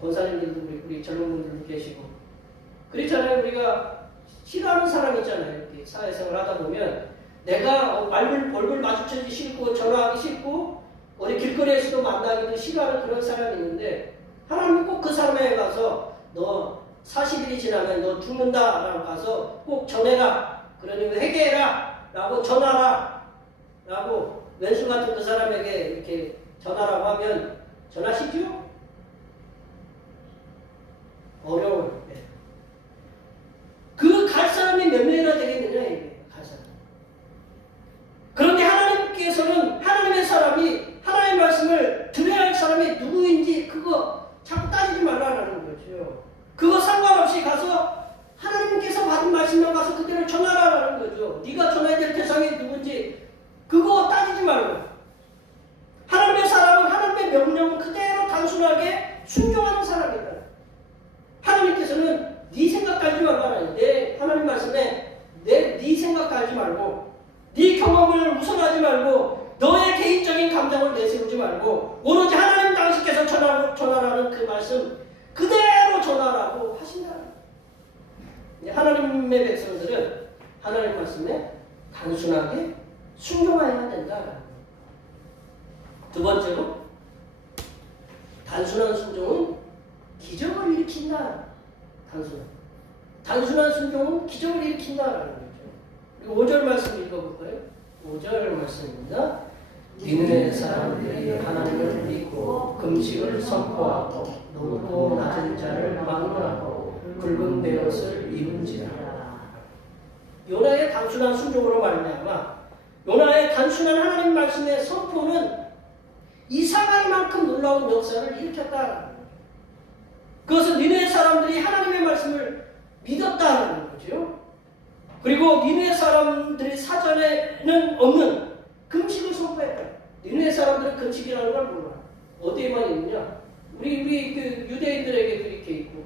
권사님들도 우리 젊은 분들도 계시고 그렇잖아요. 우리가 싫어하는 사람 있잖아요. 이렇게 사회생활 하다 보면 내가 얼굴 마주치기 싫고 전화하기 싫고 어디 길거리에서도 만나기도 싫어하는 그런 사람이 있는데 하나님은 꼭 그 사람에게 가서 너 40일이 지나면 너 죽는다라고 가서 꼭 전해라. 그러니 회개해라 라고 전하라 라고 왼수 같은 그 사람에게 이렇게 전하라고 하면 전하시죠? 어려워요. 그 갈 사람이 몇 명이나 되겠느냐 이게 갈 사람. 그런데 하나님께서는 하나님의 사람이 하나님의 말씀을 들어야 할 사람이 누구인지 그거 자꾸 따지지 말라라는 거죠. 그거 상관없이 가서 하나님께서 받은 말씀만 가서 그대로 전하라라는 거죠. 네가 전해야 될 대상이 누군지 그거 따지지 말고 하나님의 사람은 하나님의 명령 그대로 단순하게 순종하는 사람이다. 하나님께서는 네 생각 깔지 말라. 내 하나님 말씀에 네 생각 깔지 말고 네 경험을 우선하지 말고 너의 개인적인 감정을 내세우지 말고 오로지 하나님 당신께서 전하라는 그 말씀 그대로 전하라고 하신다. 하나님의 백성들은 하나님 말씀에 단순하게 순종해야 된다. 두 번째로 단순한 순종은 기적을 일으킨다. 단순한 순종은 기적을 일으킨다라는 거죠. 그리고 5절 말씀 읽어볼까요? 5절 말씀입니다. 믿는 사람들이 하나님을 믿고 금식을 선포하고 높고 낮은 자를 막론하고 굵은 베옷을 입은지라. 요나의 단순한 순종으로 말미암아 요나의 단순한 하나님 말씀의 선포는 이상할 만큼 놀라운 역사를 일으켰다. 그것은 니느웨 사람들이 하나님의 말씀을 믿었다는 거죠. 그리고 니느웨 사람들이 사전에는 없는 금식을 선포했다. 니느웨 사람들은 금식이라는 걸 몰라. 어디에만 있느냐? 우리 그 유대인들에게도 이렇게 있고,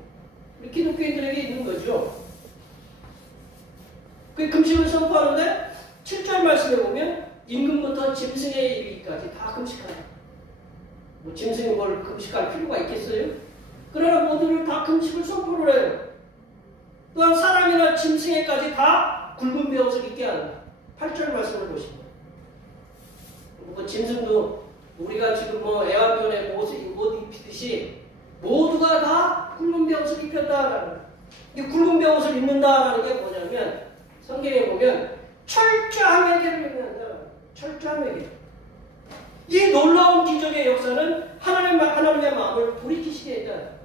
우리 기독교인들에게 있는 거죠. 그 금식을 선포하는데 7절 말씀에 보면 임금부터 짐승에 이르기까지 다 금식한다. 뭐 짐승이 뭘 금식할 필요가 있겠어요? 그러나 모두를 다 금식을 선포를 해요. 또한 사람이나 짐승에까지 다 굵은 베옷을 입게 한다. 8절 말씀을 보시면 뭐 짐승도 우리가 지금 뭐 애완견에 옷 입히듯이 모두가 다 굵은 베옷을 입혔다라는 이 굵은 베옷을 입는다라는 게 뭐냐면 성경에 보면 철저한 회개를 의미한다. 철저한 회개. 이 놀라운 기적의 역사는 하나님의 마음을 돌이키시게 했다.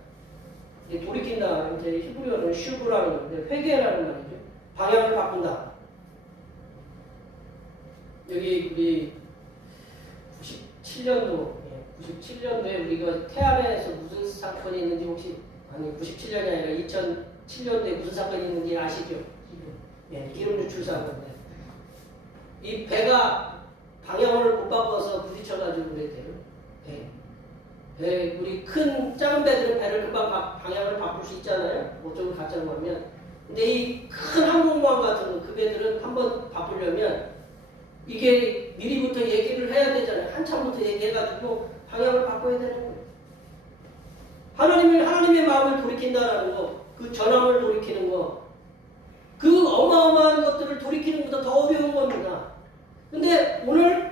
돌이킨다. 이제 히브리어는 슈브라는 건데 회개라는 말이죠. 방향을 바꾼다. 여기 우리 97년도에 우리가 태안에서 무슨 사건이 있는지 혹시 97년이 아니라 2007년도에 무슨 사건이 있는지 아시죠? 기름 유출 사건인데 이 배가 방향을 못 바꿔서 부딪혀가지고 그랬대요. 배 우리 작은 배들은 배를 금방 방향을 바꿀 수 있잖아요. 모쪽으로 가자고 하면. 근데 이 큰 항공모함 같은 그 배들은 한번 바꾸려면 이게 미리부터 얘기를 해야 되잖아요. 한참부터 얘기해가지고 방향을 바꿔야 되는 거예요. 하나님의 마음을 돌이킨다라는 거, 그 전함을 돌이키는 거, 그 어마어마한 것들을 돌이키는 것보다 더 어려운 겁니다. 근데 오늘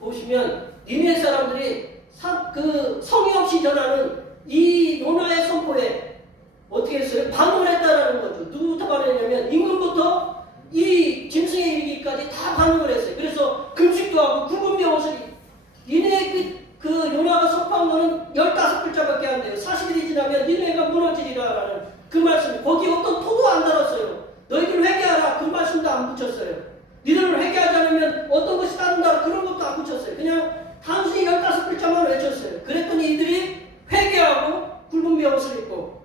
보시면 니느웨 사람들이 성의 없이 전하는 이 요나의 선포에 어떻게 했어요? 반응을 했다라는 거죠. 누구부터 반응했냐면 임금부터 이 짐승에 이르기까지 다 반응을 했어요. 그래서 금식도 하고 굵은 베옷을 니느웨 그 요나가 선포한 거는 15글자밖에 안 돼요. 40일이 지나면 니느웨가 무너지리라라는 그 말씀. 거기 어떤 토도 안 달았어요. 너희들 회개하라. 그 말씀도 안 붙였어요. 니들을 회개하지 않으면 어떤 것이 따른다. 그런 것도 안 붙였어요. 그냥 단순히 15글자만 외쳤어요. 그랬더니 이들이 회개하고 굵은 베옷을 입고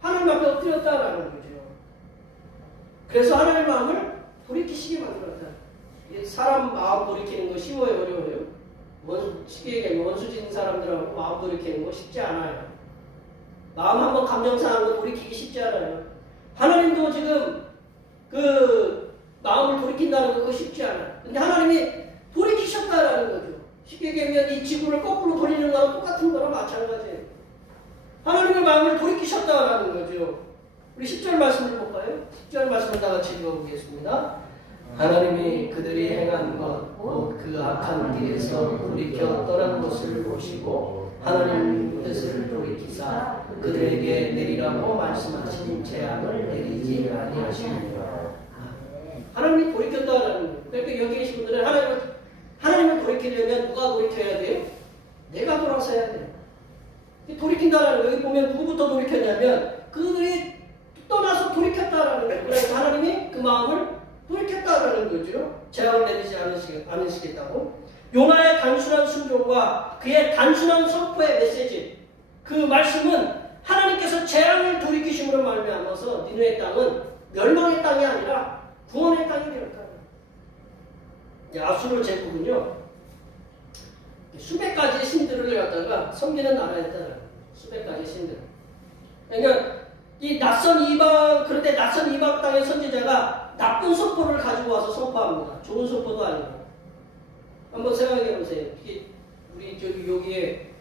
하나님 앞에 엎드렸다라는 거죠. 그래서 하나님의 마음을 돌이키시게 만들었다. 사람 마음 돌이키는 거 쉬워요, 어려워요? 쉽게 얘기하면 원수진 사람들하고 마음 돌이키는 거 쉽지 않아요. 마음 한번 감정 상한 거 돌이키기 쉽지 않아요. 하나님도 지금 그 마음을 돌이킨다는 거 그거 쉽지 않아요. 근데 하나님이 돌이키셨다라는 거죠. 쉽게 얘기하면 이 지구를 거꾸로 돌리는 거랑 똑같은 거랑 마찬가지예요. 하나님의 마음을 돌이키셨다라는 거죠. 우리 10절 말씀을 볼까요? 10절 말씀을 다 같이 읽어보겠습니다. 하나님이 그들이 행한 것 곧 그 악한 길에서 돌이켜 떠난 것을 보시고 하나님 뜻을 돌이키사 그들에게 내리라고 말씀하신 재앙을 내리지 아니하시니라. 하나님이 돌이켰다는 거예요. 그러니까 여기 계신 분들은 하나님을 돌이키려면 누가 돌이켜야 돼요? 내가 돌아서야 돼요. 돌이킨다라는 거예요. 여기 보면 누구부터 돌이켰냐면 그들이 떠나서 돌이켰다라는 거예요. 그래서 하나님이 그 마음을 돌이켰다라는 거죠. 재앙을 내리지 않으시겠다고. 요나의 단순한 순종과 그의 단순한 선포의 메시지, 그 말씀은 하나님께서 재앙을 돌이키심으로 말미암아서 니느웨 땅은 멸망의 땅이 아니라 구원의 땅이 되었다. 아수르 제국은요 수백 가지의 신들을 갖다가 섬기는 나라였다는 수백 가지의 신들. 그러니까 이 낯선 이방, 그런데 낯선 이방 땅의 선지자가 나쁜 선포를 가지고 와서 선포합니다. 좋은 선포도 아니고. 한번 생각해 보세요. 우리 저기 여기에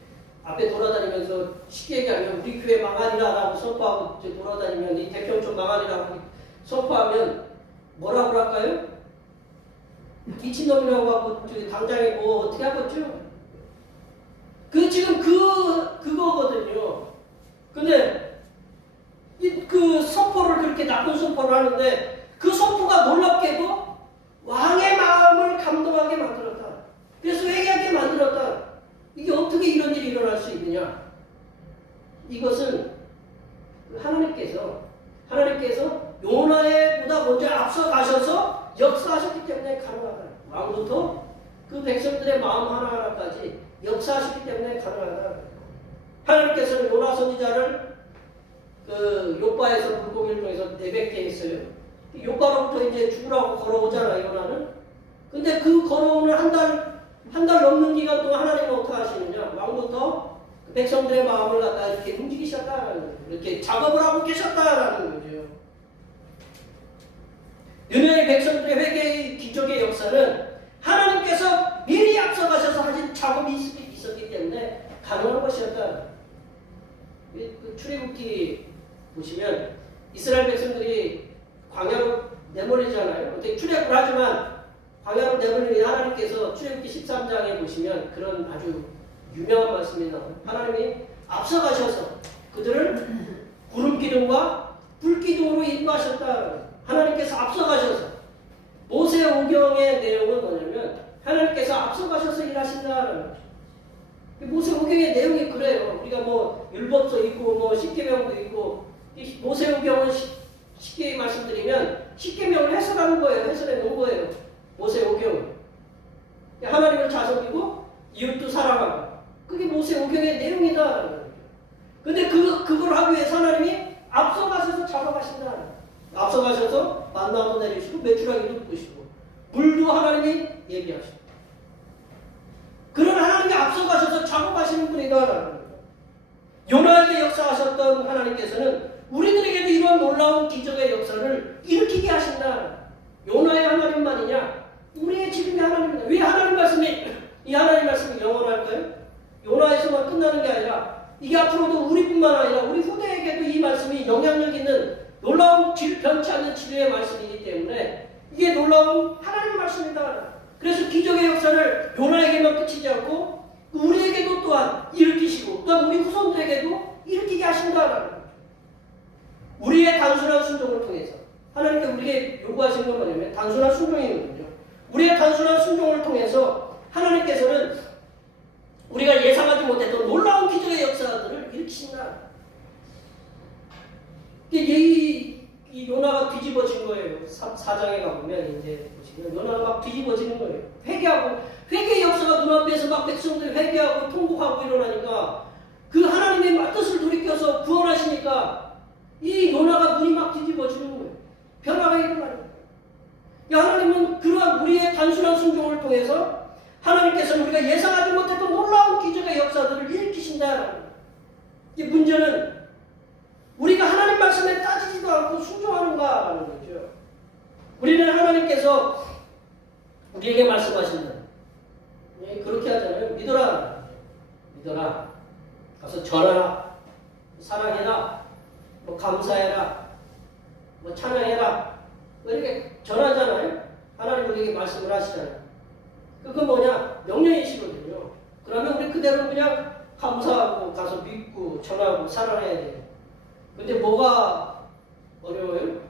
앞에 돌아다니면서 쉽게 얘기하면 우리 교회 망하리라라고 선포하고 돌아다니면 이 대평촌 망하리라고 선포하면 뭐라고 할까요? 미친놈이라고 하고 당장에 뭐 어떻게 하겠죠? 지금 그거거든요. 근데 그 선포를 그렇게 나쁜 선포를 하는데 그 선포가 놀랍게도 왕의 마음을 감동하게 만들었다. 그래서 회개하게 만들었다. 이게 어떻게 이런 일이 일어날 수 있느냐? 이것은 하나님께서 요나에보다 먼저 앞서 가셔서 역사하셨기 때문에 가능하다. 왕부터 그 백성들의 마음 하나하나까지 역사하셨기 때문에 가능하다. 하나님께서는 요나 선지자를 그 요바에서 물고기를 통해서 내뱉게 했어요. 요바로부터 이제 죽으라고 걸어오잖아요, 요나는. 근데 그 걸어오는 한 달 넘는 기간 동안 하나님은 어떻게 하시느냐? 왕부터 그 백성들의 마음을 갖다 이렇게 움직이셨다라는 거예요. 이렇게 작업을 하고 계셨다라는 거죠. 니느웨 백성들의 회개의 기적의 역사는 하나님께서 미리 앞서가셔서 하신 작업이 있었기 때문에 가능한 것이었다. 그 출애굽기 보시면 이스라엘 백성들이 광야로 내몰리잖아요. 어떻게 출애굽을 하지만 광야로 내몰리는 하나님께서 출애굽기 13장에 보시면 그런 아주 유명한 말씀이 나와요. 하나님이 앞서가셔서 그들을 구름 기둥과 불 기둥으로 인도하셨다. 하나님께서 앞서가셔서 모세 오경의 내용은 뭐냐면 하나님께서 앞서가셔서 일하신다는 거죠. 모세 오경의 내용이 그래요. 우리가 뭐 율법서 있고 뭐 십계명도 있고 모세 오경은 쉽게 말씀드리면 십계명을 해석하는 거예요. 해설해 놓은 거예요. 모세 오경은 하나님을 자석이고 이웃도 사랑하고 그게 모세 오경의 내용이다. 근데 그걸 하기 위해서 하나님이 앞서가셔서 작업하신다. 앞서가셔서 만나도 내리시고 메추라기도 부으시고 물도 하나님이 예비하시고 그런 하나님이 앞서가셔서 작업하시는 분이다. 요나에게 역사하셨던 하나님께서는 우리들에게도 이러한 놀라운 기적의 역사를 일으키게 하신다. 요나의 하나님만이냐? 우리의 지금의 하나님이다. 왜 하나님 말씀이 이 하나님 말씀이 영원할까요? 요나에서만 끝나는 게 아니라 이게 앞으로도 우리뿐만 아니라 우리 후대에게도 이 말씀이 영향력 있는 놀라운 변치 않는 치료의 말씀이기 때문에 이게 놀라운 하나님의 말씀이다. 그래서 기적의 역사를 요나에게만 그치지 않고 우리에게도 또한 일으키시고 또한 우리 후손들에게도 일으키게 하신다. 우리의 단순한 순종을 통해서 하나님께 우리에게 요구하시는 건 뭐냐면 단순한 순종이거든요. 우리의 단순한 순종을 통해서 하나님께서는 우리가 예상하지 못했던 놀라운 기적의 역사들을 일으키신다. 이 요나가 뒤집어진 거예요. 4장에 가보면 이제 보시면 요나가 막 뒤집어지는 거예요. 회개의 역사가 눈앞에서 막 백성들이 회개하고 통곡하고 일어나니까 그 하나님의 뜻을 돌이켜서 구원하시니까 이 요나가 눈이 막 뒤집어지는 거예요. 변화가 일어나는 거예요. 하나님은 그러한 우리의 단순한 순종을 통해서 하나님께서는 우리가 예상하지 못했던 놀라운 기적의 역사들을 일으키신다. 이 문제는 우리가 하나님 말씀에 따지지도 않고 순종하는가라는 거죠. 우리는 하나님께서 우리에게 말씀하신다. 그렇게 하잖아요. 믿어라. 가서 전하라. 사랑해라. 감사해라. 찬양해라. 이렇게 전하잖아요. 여기 말씀을 하시잖아요. 그건 뭐냐? 명령이시거든요. 그러면 우리 그대로 그냥 감사하고 가서 믿고 전하고 살아내야 돼요. 근데 뭐가 어려워요?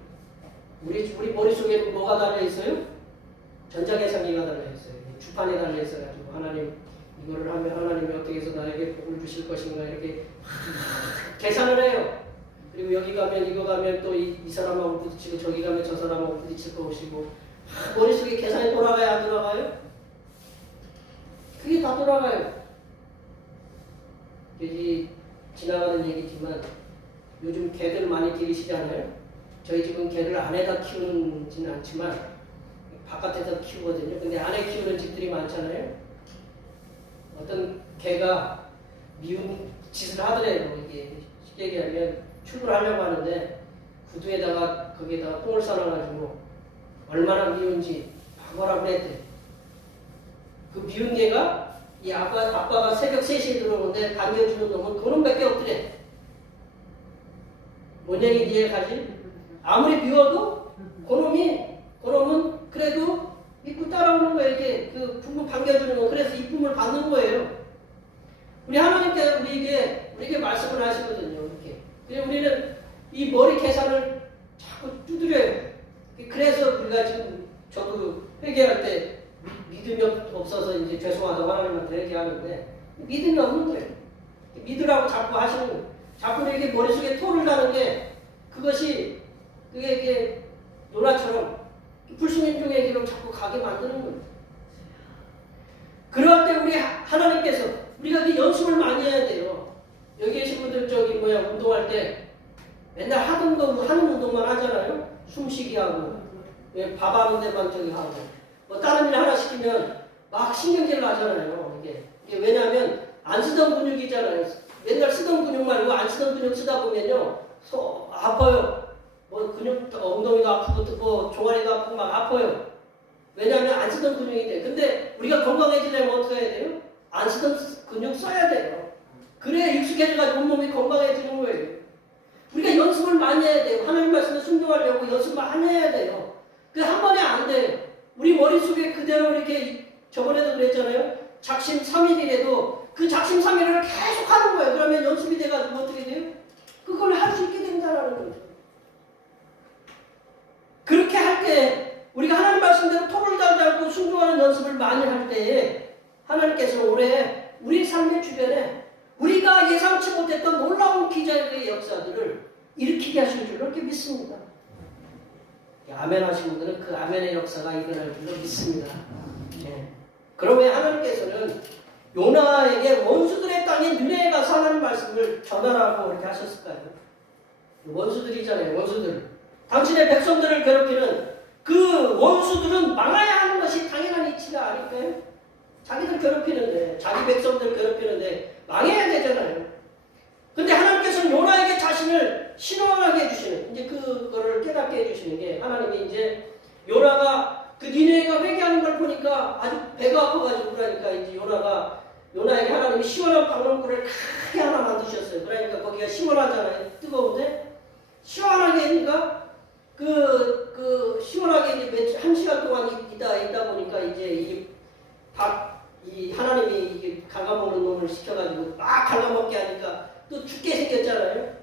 우리 머릿속에 뭐가 달려있어요? 전자계산기가 달려있어요. 주판에 달려있어가지고 하나님 이거를 하면 하나님이 어떻게 해서 나에게 복을 주실 것인가 이렇게 계산을 해요. 그리고 여기 가면 이거 가면 또 이 사람하고 부딪히고 저기 가면 저 사람하고 부딪힐 것이고 머릿속에 계산이 돌아가요? 안 돌아가요? 그게 다 돌아가요. 여기 지나가는 얘기지만 요즘 개들 많이 기르시잖아요. 저희 집은 개를 안에다 키우지는 않지만 바깥에서 키우거든요. 근데 안에 키우는 집들이 많잖아요. 어떤 개가 미운 짓을 하더래요. 이게 쉽게 얘기하면 출근하려고 하는데 구두에다가 거기에다가 똥을 싸놔가지고 얼마나 미운지 박어라고 했대. 그 미운 개가 이 아빠가 새벽 3시에 들어오는데 반겨주는 놈은 그놈밖에 없더래. 뭔 얘기인지 이해가지? 아무리 미워도 그놈은 그래도 믿고 따라오는 거예요. 이게 그 부모 반겨주는 거. 그래서 이쁨을 받는 거예요. 우리 하나님께서 우리에게 말씀을 하시거든요. 이렇게. 그래서 우리는 이 머리 계산을 자꾸 두드려요. 그래서 우리가 지금 저도 회개할 때 믿음이 없어서 이제 죄송하다고 하나님한테 얘기하는데 믿음이 없는 거예요. 믿으라고 자꾸 하시는 거예요. 자꾸 이렇게 머릿속에 토를 다는 게 그게 이게 요나처럼 불신인종의 길로 자꾸 가게 만드는 거예요. 그럴 때 우리 하나님께서 우리가 그 연습을 많이 해야 돼요. 여기 계신 분들 운동할 때 맨날 하는 운동만 하잖아요. 숨쉬기 하고 밥하는 데만 하고 뭐 다른 일 하나 시키면 막 신경질 나잖아요. 이게 왜냐하면 안 쓰던 근육이잖아요. 맨날 쓰던 근육 말고 안 쓰던 근육 쓰다 보면요 아파요. 뭐 근육 엉덩이도 아프고 뭐 종아리도 아프고 막 아파요. 왜냐하면 안 쓰던 근육인데. 근데 우리가 건강해지려면 어떻게 해야 돼요? 안 쓰던 근육 써야 돼요. 그래야 익숙해져가지고 온몸이 건강해지는 거예요. 우리가 연습을 많이 해야 돼요. 하나님 말씀에 순종하려고 연습 많이 해야 돼요. 그게 한 번에 안 돼요. 우리 머릿속에 그대로 이렇게 저번에도 그랬잖아요. 작심 3일이라도 그 작심 3일을 계속 하는 거예요. 그러면 연습이 돼가지고 어떻게 돼요? 그걸 할 수 있게 된다는 거죠. 그렇게 할 때 우리가 하나님 말씀대로 토를 달고 순종하는 연습을 많이 할 때에 하나님께서 올해 우리 삶의 주변에 우리가 예상치 못했던 놀라운 기적의 역사들을 일으키게 하실 줄로 이렇게 믿습니다. 아멘 하시는 분들은 그 아멘의 역사가 일어날 줄로 믿습니다. 네. 그러면 하나님께서는 요나에게 원수들의 땅에 느네에 가서 하나님 말씀을 전하라고 이렇게 하셨을까요? 원수들이잖아요. 원수들. 당신의 백성들을 괴롭히는 그 원수들은 망해야 하는 것이 당연한 이치가 아닐까요? 자기들 괴롭히는데, 자기 백성들 괴롭히는데 망해야 되잖아요. 근데 하나님께서는 요나에게 자신을 신원하게 해주시는, 이제 그거를 깨닫게 해주시는 게, 하나님이 이제 요나가 그 니네가 회개하는 걸 보니까 아주 배가 아파가지고 그러니까 이제 요나에게 하나님이 시원한 방울물을 크게 하나 만드셨어요. 그러니까 거기가 시원하잖아요. 뜨거운데 시원하게 하니까 시원하게 이제 한 시간 동안 있다 보니까 이제 이 하나님이 이게 갉아먹는 놈을 시켜가지고 막 갉아먹게 하니까 또 죽게 생겼잖아요.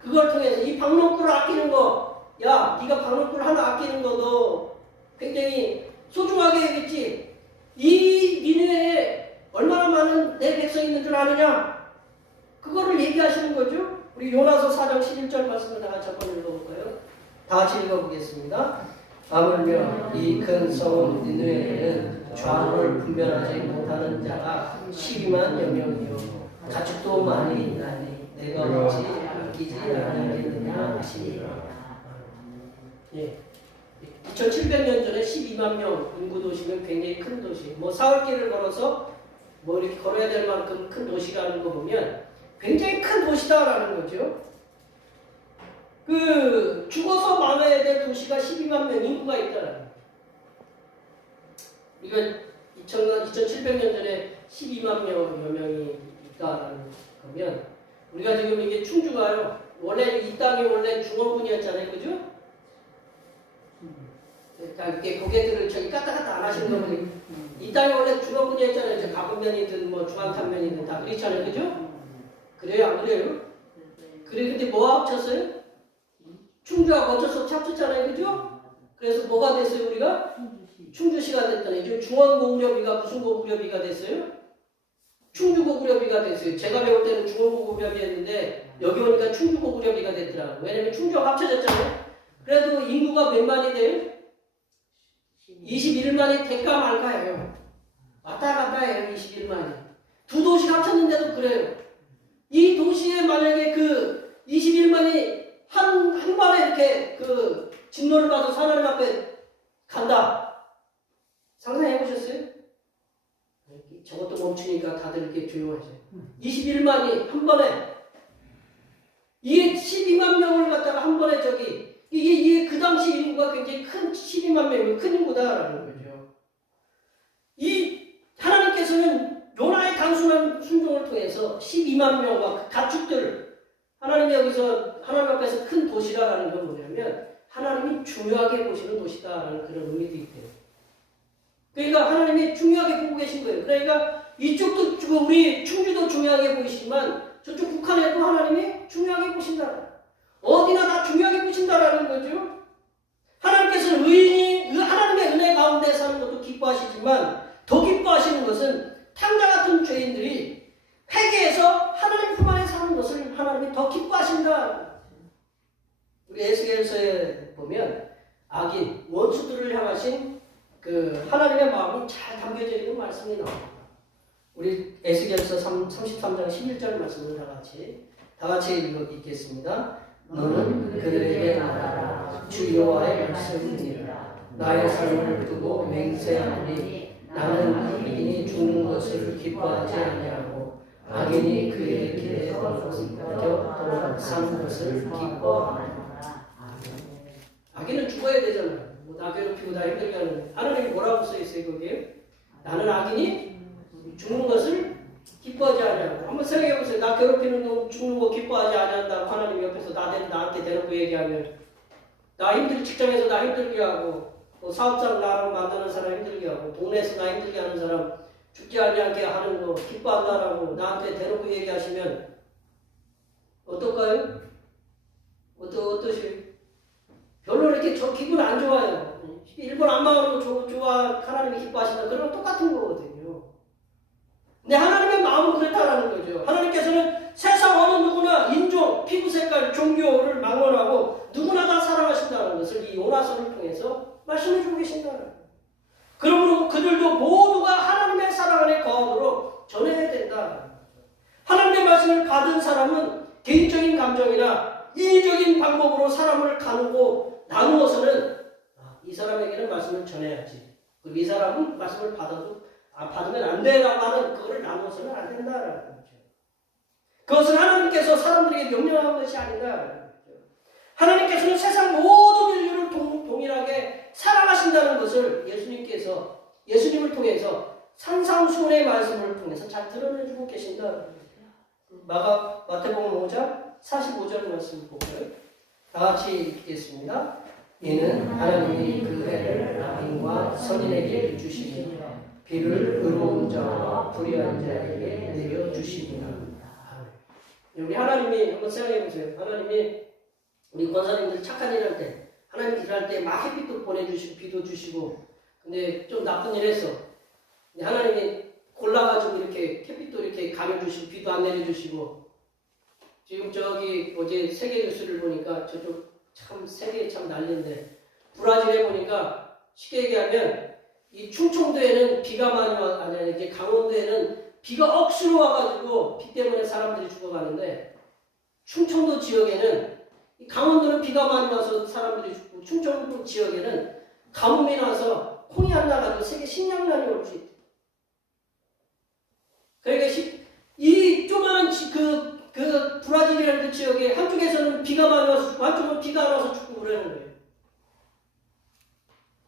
그걸 통해서 이 방울꿀을 아끼는 거, 야, 네가 방울꿀 하나 아끼는 거도 굉장히 소중하게 해야겠지. 이 니네에 얼마나 많은 내 백성이 있는 줄 아느냐? 그거를 얘기하시는 거죠. 우리 요나서 4장 11절 말씀을 다 같이 한번 읽어볼까요? 다 같이 읽어보겠습니다. 하물며 이 큰 성읍 니느웨에는 좌우를 분별하지 못하는 자가 12만 여명이요 가축도 많이 있나니 내가 어찌 아끼지 않으리느냐 하시니라. 예. 2700년 전에 12만 명 인구 도시면 굉장히 큰 도시. 뭐 사흘길을 걸어서 뭐 이렇게 걸어야 될 만큼 큰 도시라는 거 보면 굉장히 큰 도시다라는 거죠. 죽어서 망해야 될 도시가 12만 명 인구가 있다라는. 우리가 2700년 전에 12만 명이 있다라는 거면 우리가 지금 이게 충주가요. 원래 이 땅이 원래 중원군이었잖아요, 그죠? 이렇게 고개들을 저기 까딱까딱 안 하시는 분들이 이 땅에 원래 중화군이 했잖아요. 저 가분면이든 뭐 중앙탄면이든 다 그렇잖아요. 그죠? 그래요? 안 그래요? 그래, 근데 뭐가 합쳤어요? 충주하고 어쩔 수 없이 합쳤잖아요. 그죠? 그래서 뭐가 됐어요, 우리가? 충주시가 됐잖아요. 지금 중원고구려비가 무슨 고구려비가 됐어요? 충주고구려비가 됐어요. 제가 배울 때는 중원고구려비였는데 여기 오니까 충주고구려비가 됐더라고요. 왜냐면 충주가 합쳐졌잖아요. 그래도 인구가 몇 만이 돼요? 21만이 될까 말까예요. 왔다 갔다 해요. 21만이. 두 도시가 합쳤는데도 그래요. 이 도시에 만약에 그 21만이 한 번에 이렇게 그 진노를 받아서 하나님 앞에 간다. 상상해 보셨어요? 저것도 멈추니까 다들 이렇게 조용하세요. 21만이 한 번에 이게 12만 명을 갖다가 한 번에 저기 이게 그 당시 인구가 굉장히 큰 12만 명이 큰 인구다라는 거죠. 이 하나님께서는 요나의 단순한 순종을 통해서 12만 명과 그 가축들 하나님이 여기서 하나님 앞에서 큰 도시라라는 건 뭐냐면 하나님이 중요하게 보시는 도시다라는 그런 의미도 있대요. 그러니까 하나님이 중요하게 보고 계신 거예요. 그러니까 이쪽도 우리 충주도 중요하게 보이시지만 저쪽 북한에도 하나님이 중요하게 보신다. 어디나 다 중요하게 보신다라는 거죠. 하나님께서는 하나님의 은혜 가운데 사는 것도 기뻐하시지만 더 기뻐하시는 것은 탕자 같은 죄인들이 회개해서 하나님 품 안에 사는 것을 하나님이 더 기뻐하신다. 우리 에스겔서에 보면 악인, 원수들을 향하신 그 하나님의 마음이 잘 담겨져 있는 말씀이 나옵니다. 우리 에스겔서 33장 11절 말씀을 다 같이 읽겠습니다. 너는 그들에게 말하라. 주 여호와의 말씀이니라. 나의 삶을 두고 맹세하노니 나는 악인이 죽는 것을 기뻐하지 아니하고 악인이 그의 길에 돌아서 사는 것을 기뻐하노라. 악인은 죽어야 되잖아요. 나 괴롭히고 나 힘들게 하는 하나님이 뭐라고 써있어요 거기에? 나는 악인이 죽는 것을 기뻐하지 않냐고. 한번 생각해보세요. 나 괴롭히는 거 죽는 거 기뻐하지 않는다고 하나님 옆에서 나한테 대놓고 얘기하면 나 직장에서 나 힘들게 하고 또 사업자를 나랑 만드는 사람 힘들게 하고 동네에서 나 힘들게 하는 사람 죽지 않게 하는 거 기뻐한다라고 나한테 대놓고 얘기하시면 어떨까요? 어떠실? 별로 이렇게 저 기분 안 좋아요. 일본 안 망하는 거 좋아 하나님이 기뻐하신다. 그러면 똑같은 거거든요. 근데 하나님의 마음은 그렇다라는 거죠. 하나님께서는 세상 어느 누구나 인종, 피부 색깔, 종교를 망언하고 누구나 다 사랑하신다는 것을 이 요나서를 통해서 말씀해 주고 계신다는 거예요. 그러므로 그들도 모두가 하나님의 사랑 안에 거하도록 전해야 된다. 하나님의 말씀을 받은 사람은 개인적인 감정이나 인위적인 방법으로 사람을 나누어서는 이 사람에게는 말씀을 전해야지. 그리고 이 사람은 말씀을 받으면 안 되라고 하는 그거를 나누어서는 안 된다라는 거죠. 그것은 하나님께서 사람들에게 명령한 것이 아니다. 하나님께서는 세상 모든 인류를 동일하게 사랑하신다는 것을 예수님을 통해서 산상수훈의 말씀을 통해서 잘 드러내주고 계신다. 마태복음 5장 45절 말씀 볼까요? 다 같이 읽겠습니다. 이는 하나님이 그 해를 악인과 선인에게 주시니 비를 의로운 자와 불의한 자에게 내려주시니라. 우리 하나님이 한번 생각해보세요. 하나님이 우리 권사님들 착한 일 할 때 하나님 일할 때 막 햇빛도 보내주시고 비도 주시고 근데 좀 나쁜 일 했어. 근데 하나님이 골라가지고 이렇게 햇빛도 이렇게 가려주시고 비도 안 내려주시고 지금 저기 어제 세계 뉴스를 보니까 저쪽 참 세계 참 난리인데 브라질에 보니까 쉽게 얘기하면 이 충청도에는 비가 많이 와 아니 이제 강원도에는 비가 억수로 와가지고 비 때문에 사람들이 죽어가는데 충청도 지역에는 강원도는 비가 많이 와서 사람들이 죽고 충청도 지역에는 가뭄이 나서 콩이 안 나가지고 세계 식량난이 올 수 있다. 그러니까 이 조그마한 그 브라질이라는 그 지역에 한쪽에서는 비가 많이 와서 한쪽은 비가 안 와서 죽고 그러는 거예요.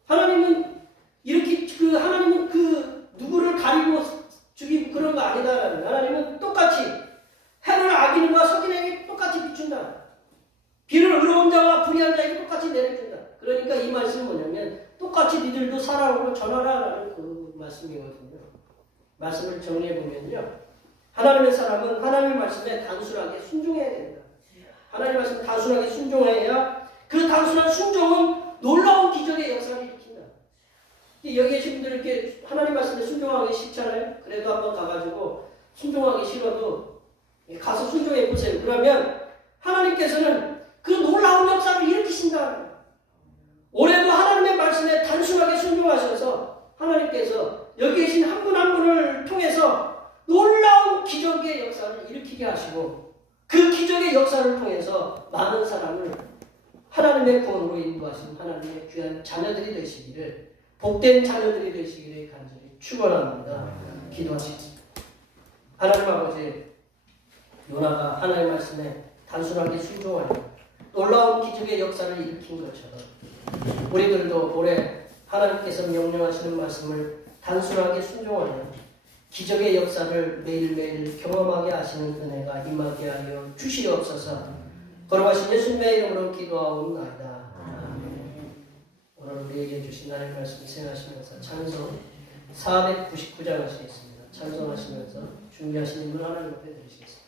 하나님은 이렇게 하나님은 누구를 가리고 죽이고 그런 거 아니다. 하나님은 똑같이 해를 악인과 선인에게 똑같이 비춘다. 비를 의로운 자와 불의한 자에게 똑같이 내려준다. 그러니까 이 말씀은 뭐냐면 똑같이 니들도 살아오고 전하라라는 그 말씀이거든요. 말씀을 정리해 보면요, 하나님의 사람은 하나님의 말씀에 단순하게 순종해야 된다. 하나님의 말씀에 단순하게 순종해야 그 단순한 순종은 놀라운 기적의 역사를 일으킨다. 여기 계신 분들 이렇게 하나님 말씀에 순종하기 싫잖아요. 그래도 한번 가가지고 순종하기 싫어도 가서 순종해 보세요. 그러면 하나님께서는 그 놀라운 역사를 일으키신다. 올해도 하나님의 말씀에 단순하게 순종하셔서 하나님께서 여기 계신 한 분 한 분을 통해서 놀라운 기적의 역사를 일으키게 하시고 그 기적의 역사를 통해서 많은 사람을 하나님의 구원으로 인도하신 하나님의 귀한 자녀들이 되시기를, 복된 자녀들이 되시기를 간절히 축원합니다. 기도하시겠습니다. 하나님 아버지, 요나가 하나님의 말씀에 단순하게 순종하여 놀라운 기적의 역사를 일으킨 것처럼 우리들도 올해 하나님께서 명령하시는 말씀을 단순하게 순종하여 기적의 역사를 매일매일 경험하게 하시는 은혜가 임하게 하여 주시옵소서. 걸어가신 예수님의 이름으로 기도하옵나이다. 아멘. 오늘 우리에게 주신 하나님의 말씀 생각하시면서 찬송 499장 하시겠습니다. 찬송하시면서 준비하신 인물 하나님 앞에 드리시겠습니다.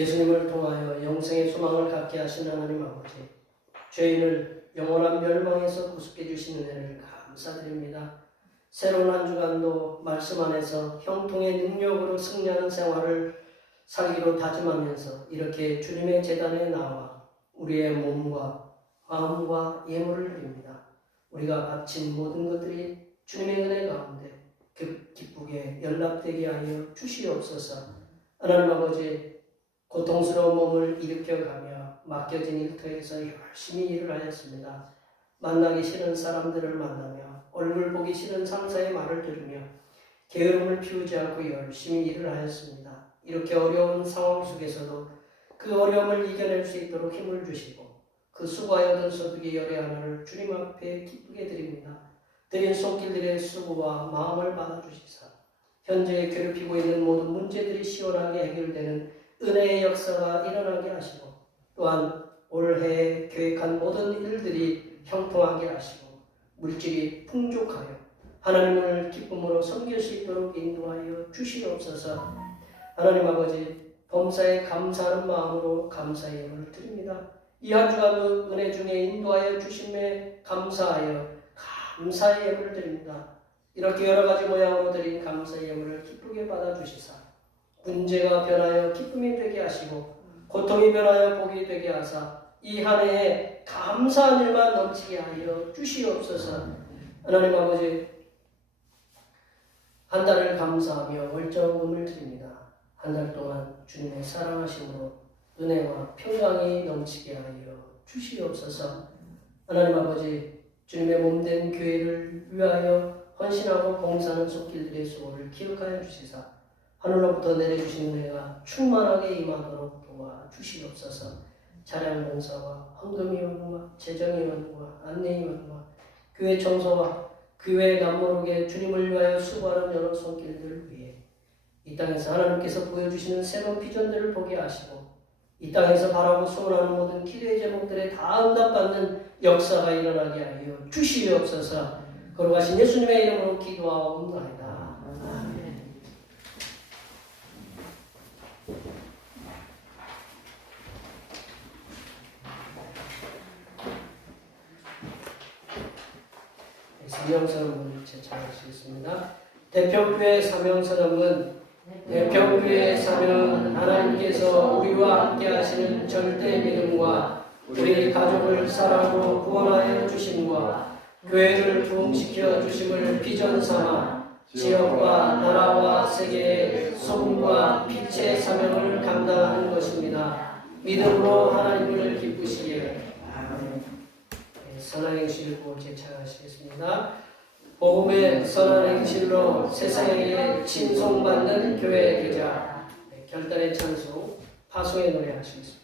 예수님을 통하여 영생의 소망을 갖게 하신 하나님 아버지, 죄인을 영원한 멸망에서 구속해 주신 은혜를 감사드립니다. 새로운 한 주간도 말씀 안에서 형통의 능력으로 승리하는 생활을 살기로 다짐하면서 이렇게 주님의 제단에 나와 우리의 몸과 마음과 예물을 드립니다. 우리가 바친 모든 것들이 주님의 은혜 가운데 기쁘게 기쁘게 연락되게 하여 주시옵소서. 하나님 아버지, 고통스러운 몸을 일으켜가며 맡겨진 일터에서 열심히 일을 하였습니다. 만나기 싫은 사람들을 만나며 얼굴 보기 싫은 상사의 말을 들으며 게으름을 피우지 않고 열심히 일을 하였습니다. 이렇게 어려운 상황 속에서도 그 어려움을 이겨낼 수 있도록 힘을 주시고 그 수고하여 얻은 소득의 열의 하나를 주님 앞에 기쁘게 드립니다. 드린 손길들의 수고와 마음을 받아주시사 현재 괴롭히고 있는 모든 문제들이 시원하게 해결되는 은혜의 역사가 일어나게 하시고 또한 올해 계획한 모든 일들이 형통하게 하시고 물질이 풍족하여 하나님을 기쁨으로 섬길 수 있도록 인도하여 주시옵소서. 하나님 아버지, 범사에 감사하는 마음으로 감사의 예물을 드립니다. 이 한 주간 그 은혜 중에 인도하여 주심에 감사하여 감사의 예물을 드립니다. 이렇게 여러 가지 모양으로 드린 감사의 예물을 기쁘게 받아주시사 문제가 변하여 기쁨이 되게 하시고 고통이 변하여 복이 되게 하사 이 한 해에 감사한 일만 넘치게 하여 주시옵소서. 하나님 아버지, 한 달을 감사하며 월정금을 드립니다. 한 달 동안 주님의 사랑하심으로 은혜와 평강이 넘치게 하여 주시옵소서. 하나님 아버지, 주님의 몸된 교회를 위하여 헌신하고 봉사하는 손길들의 수고를 기억하여 주시사 하늘로부터 내려주신 은혜가 충만하게 임하도록 도와주시옵소서. 차량 봉사와 헌금위원과 재정위원과 안내위원과 교회 청소와 교회 남모르게 주님을 위하여 수고하는 여러 손길들을 위해 이 땅에서 하나님께서 보여주시는 새로운 비전들을 보게 하시고 이 땅에서 바라고 소원하는 모든 기도의 제목들에 다 응답받는 역사가 일어나게 하여 주시옵소서. 거룩하신 예수님의 이름으로 기도하옵나이다. 아멘. 사명선언문을 제창하시겠습니다. 대표교회 사명선언문. 대표교회의 사명은 하나님께서 우리와 함께 하시는 절대 믿음과 우리 가족을 사랑으로 구원하여 주심과 교회를 부흥시켜 주심을 비전 삼아 지역과 나라와 세계의 소금과 빛의 사명을 감당하는 것입니다. 믿음으로 하나님을 기쁘시게. 선한 행실을 제창하시겠습니다. 복음의 선한 행실로 세상에게 칭송받는 교회 계좌. 결단의 찬송, 파송의 노래 하시겠습니다.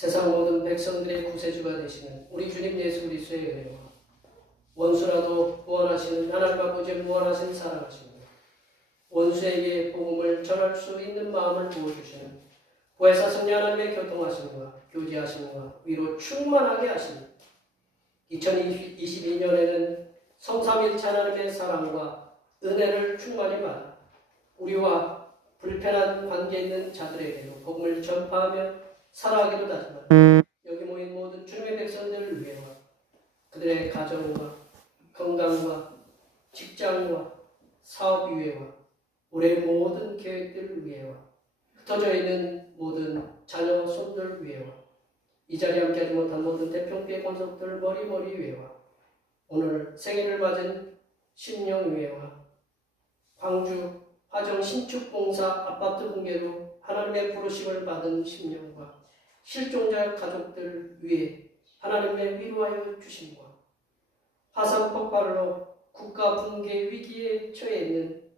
세상 모든 백성들의 구세주가 되시는 우리 주님 예수 그리스도의 은혜와 원수라도 무한하시는 하나님 아버지의 무한하신 사랑하시며 원수에게 복음을 전할 수 있는 마음을 부어주시는 구해사 성령 하나님의 교통하심과 교제하심과 위로 충만하게 하시는 2022년에는 성삼일체 하나님의 사랑과 은혜를 충만히 받아 우리와 불편한 관계에 있는 자들에게도 복음을 전파하며 살아가기도 다지만 여기 모인 모든 주님의 백성들을 위해와 그들의 가정과 건강과 직장과 사업 위해와 우리의 모든 계획들을 위해와 흩어져 있는 모든 자녀 손들 위해와 이 자리에 함께하지 못한 모든 대평교회 권속들 머리 위해와 오늘 생일을 맞은 신령 위해와 광주 화정 신축공사 아파트 붕괴로 하나님의 부르심을 받은 심령과 실종자 가족들 위해 하나님의 위로하여 주심과 화산 폭발로 국가 붕괴 위기에 처해 있는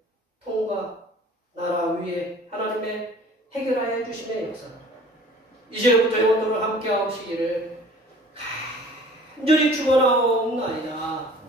통과 나라 위에 하나님의 해결하여 주심의 역사 이제부터 영원토록 함께 하시기를 간절히 축원하옵나이다.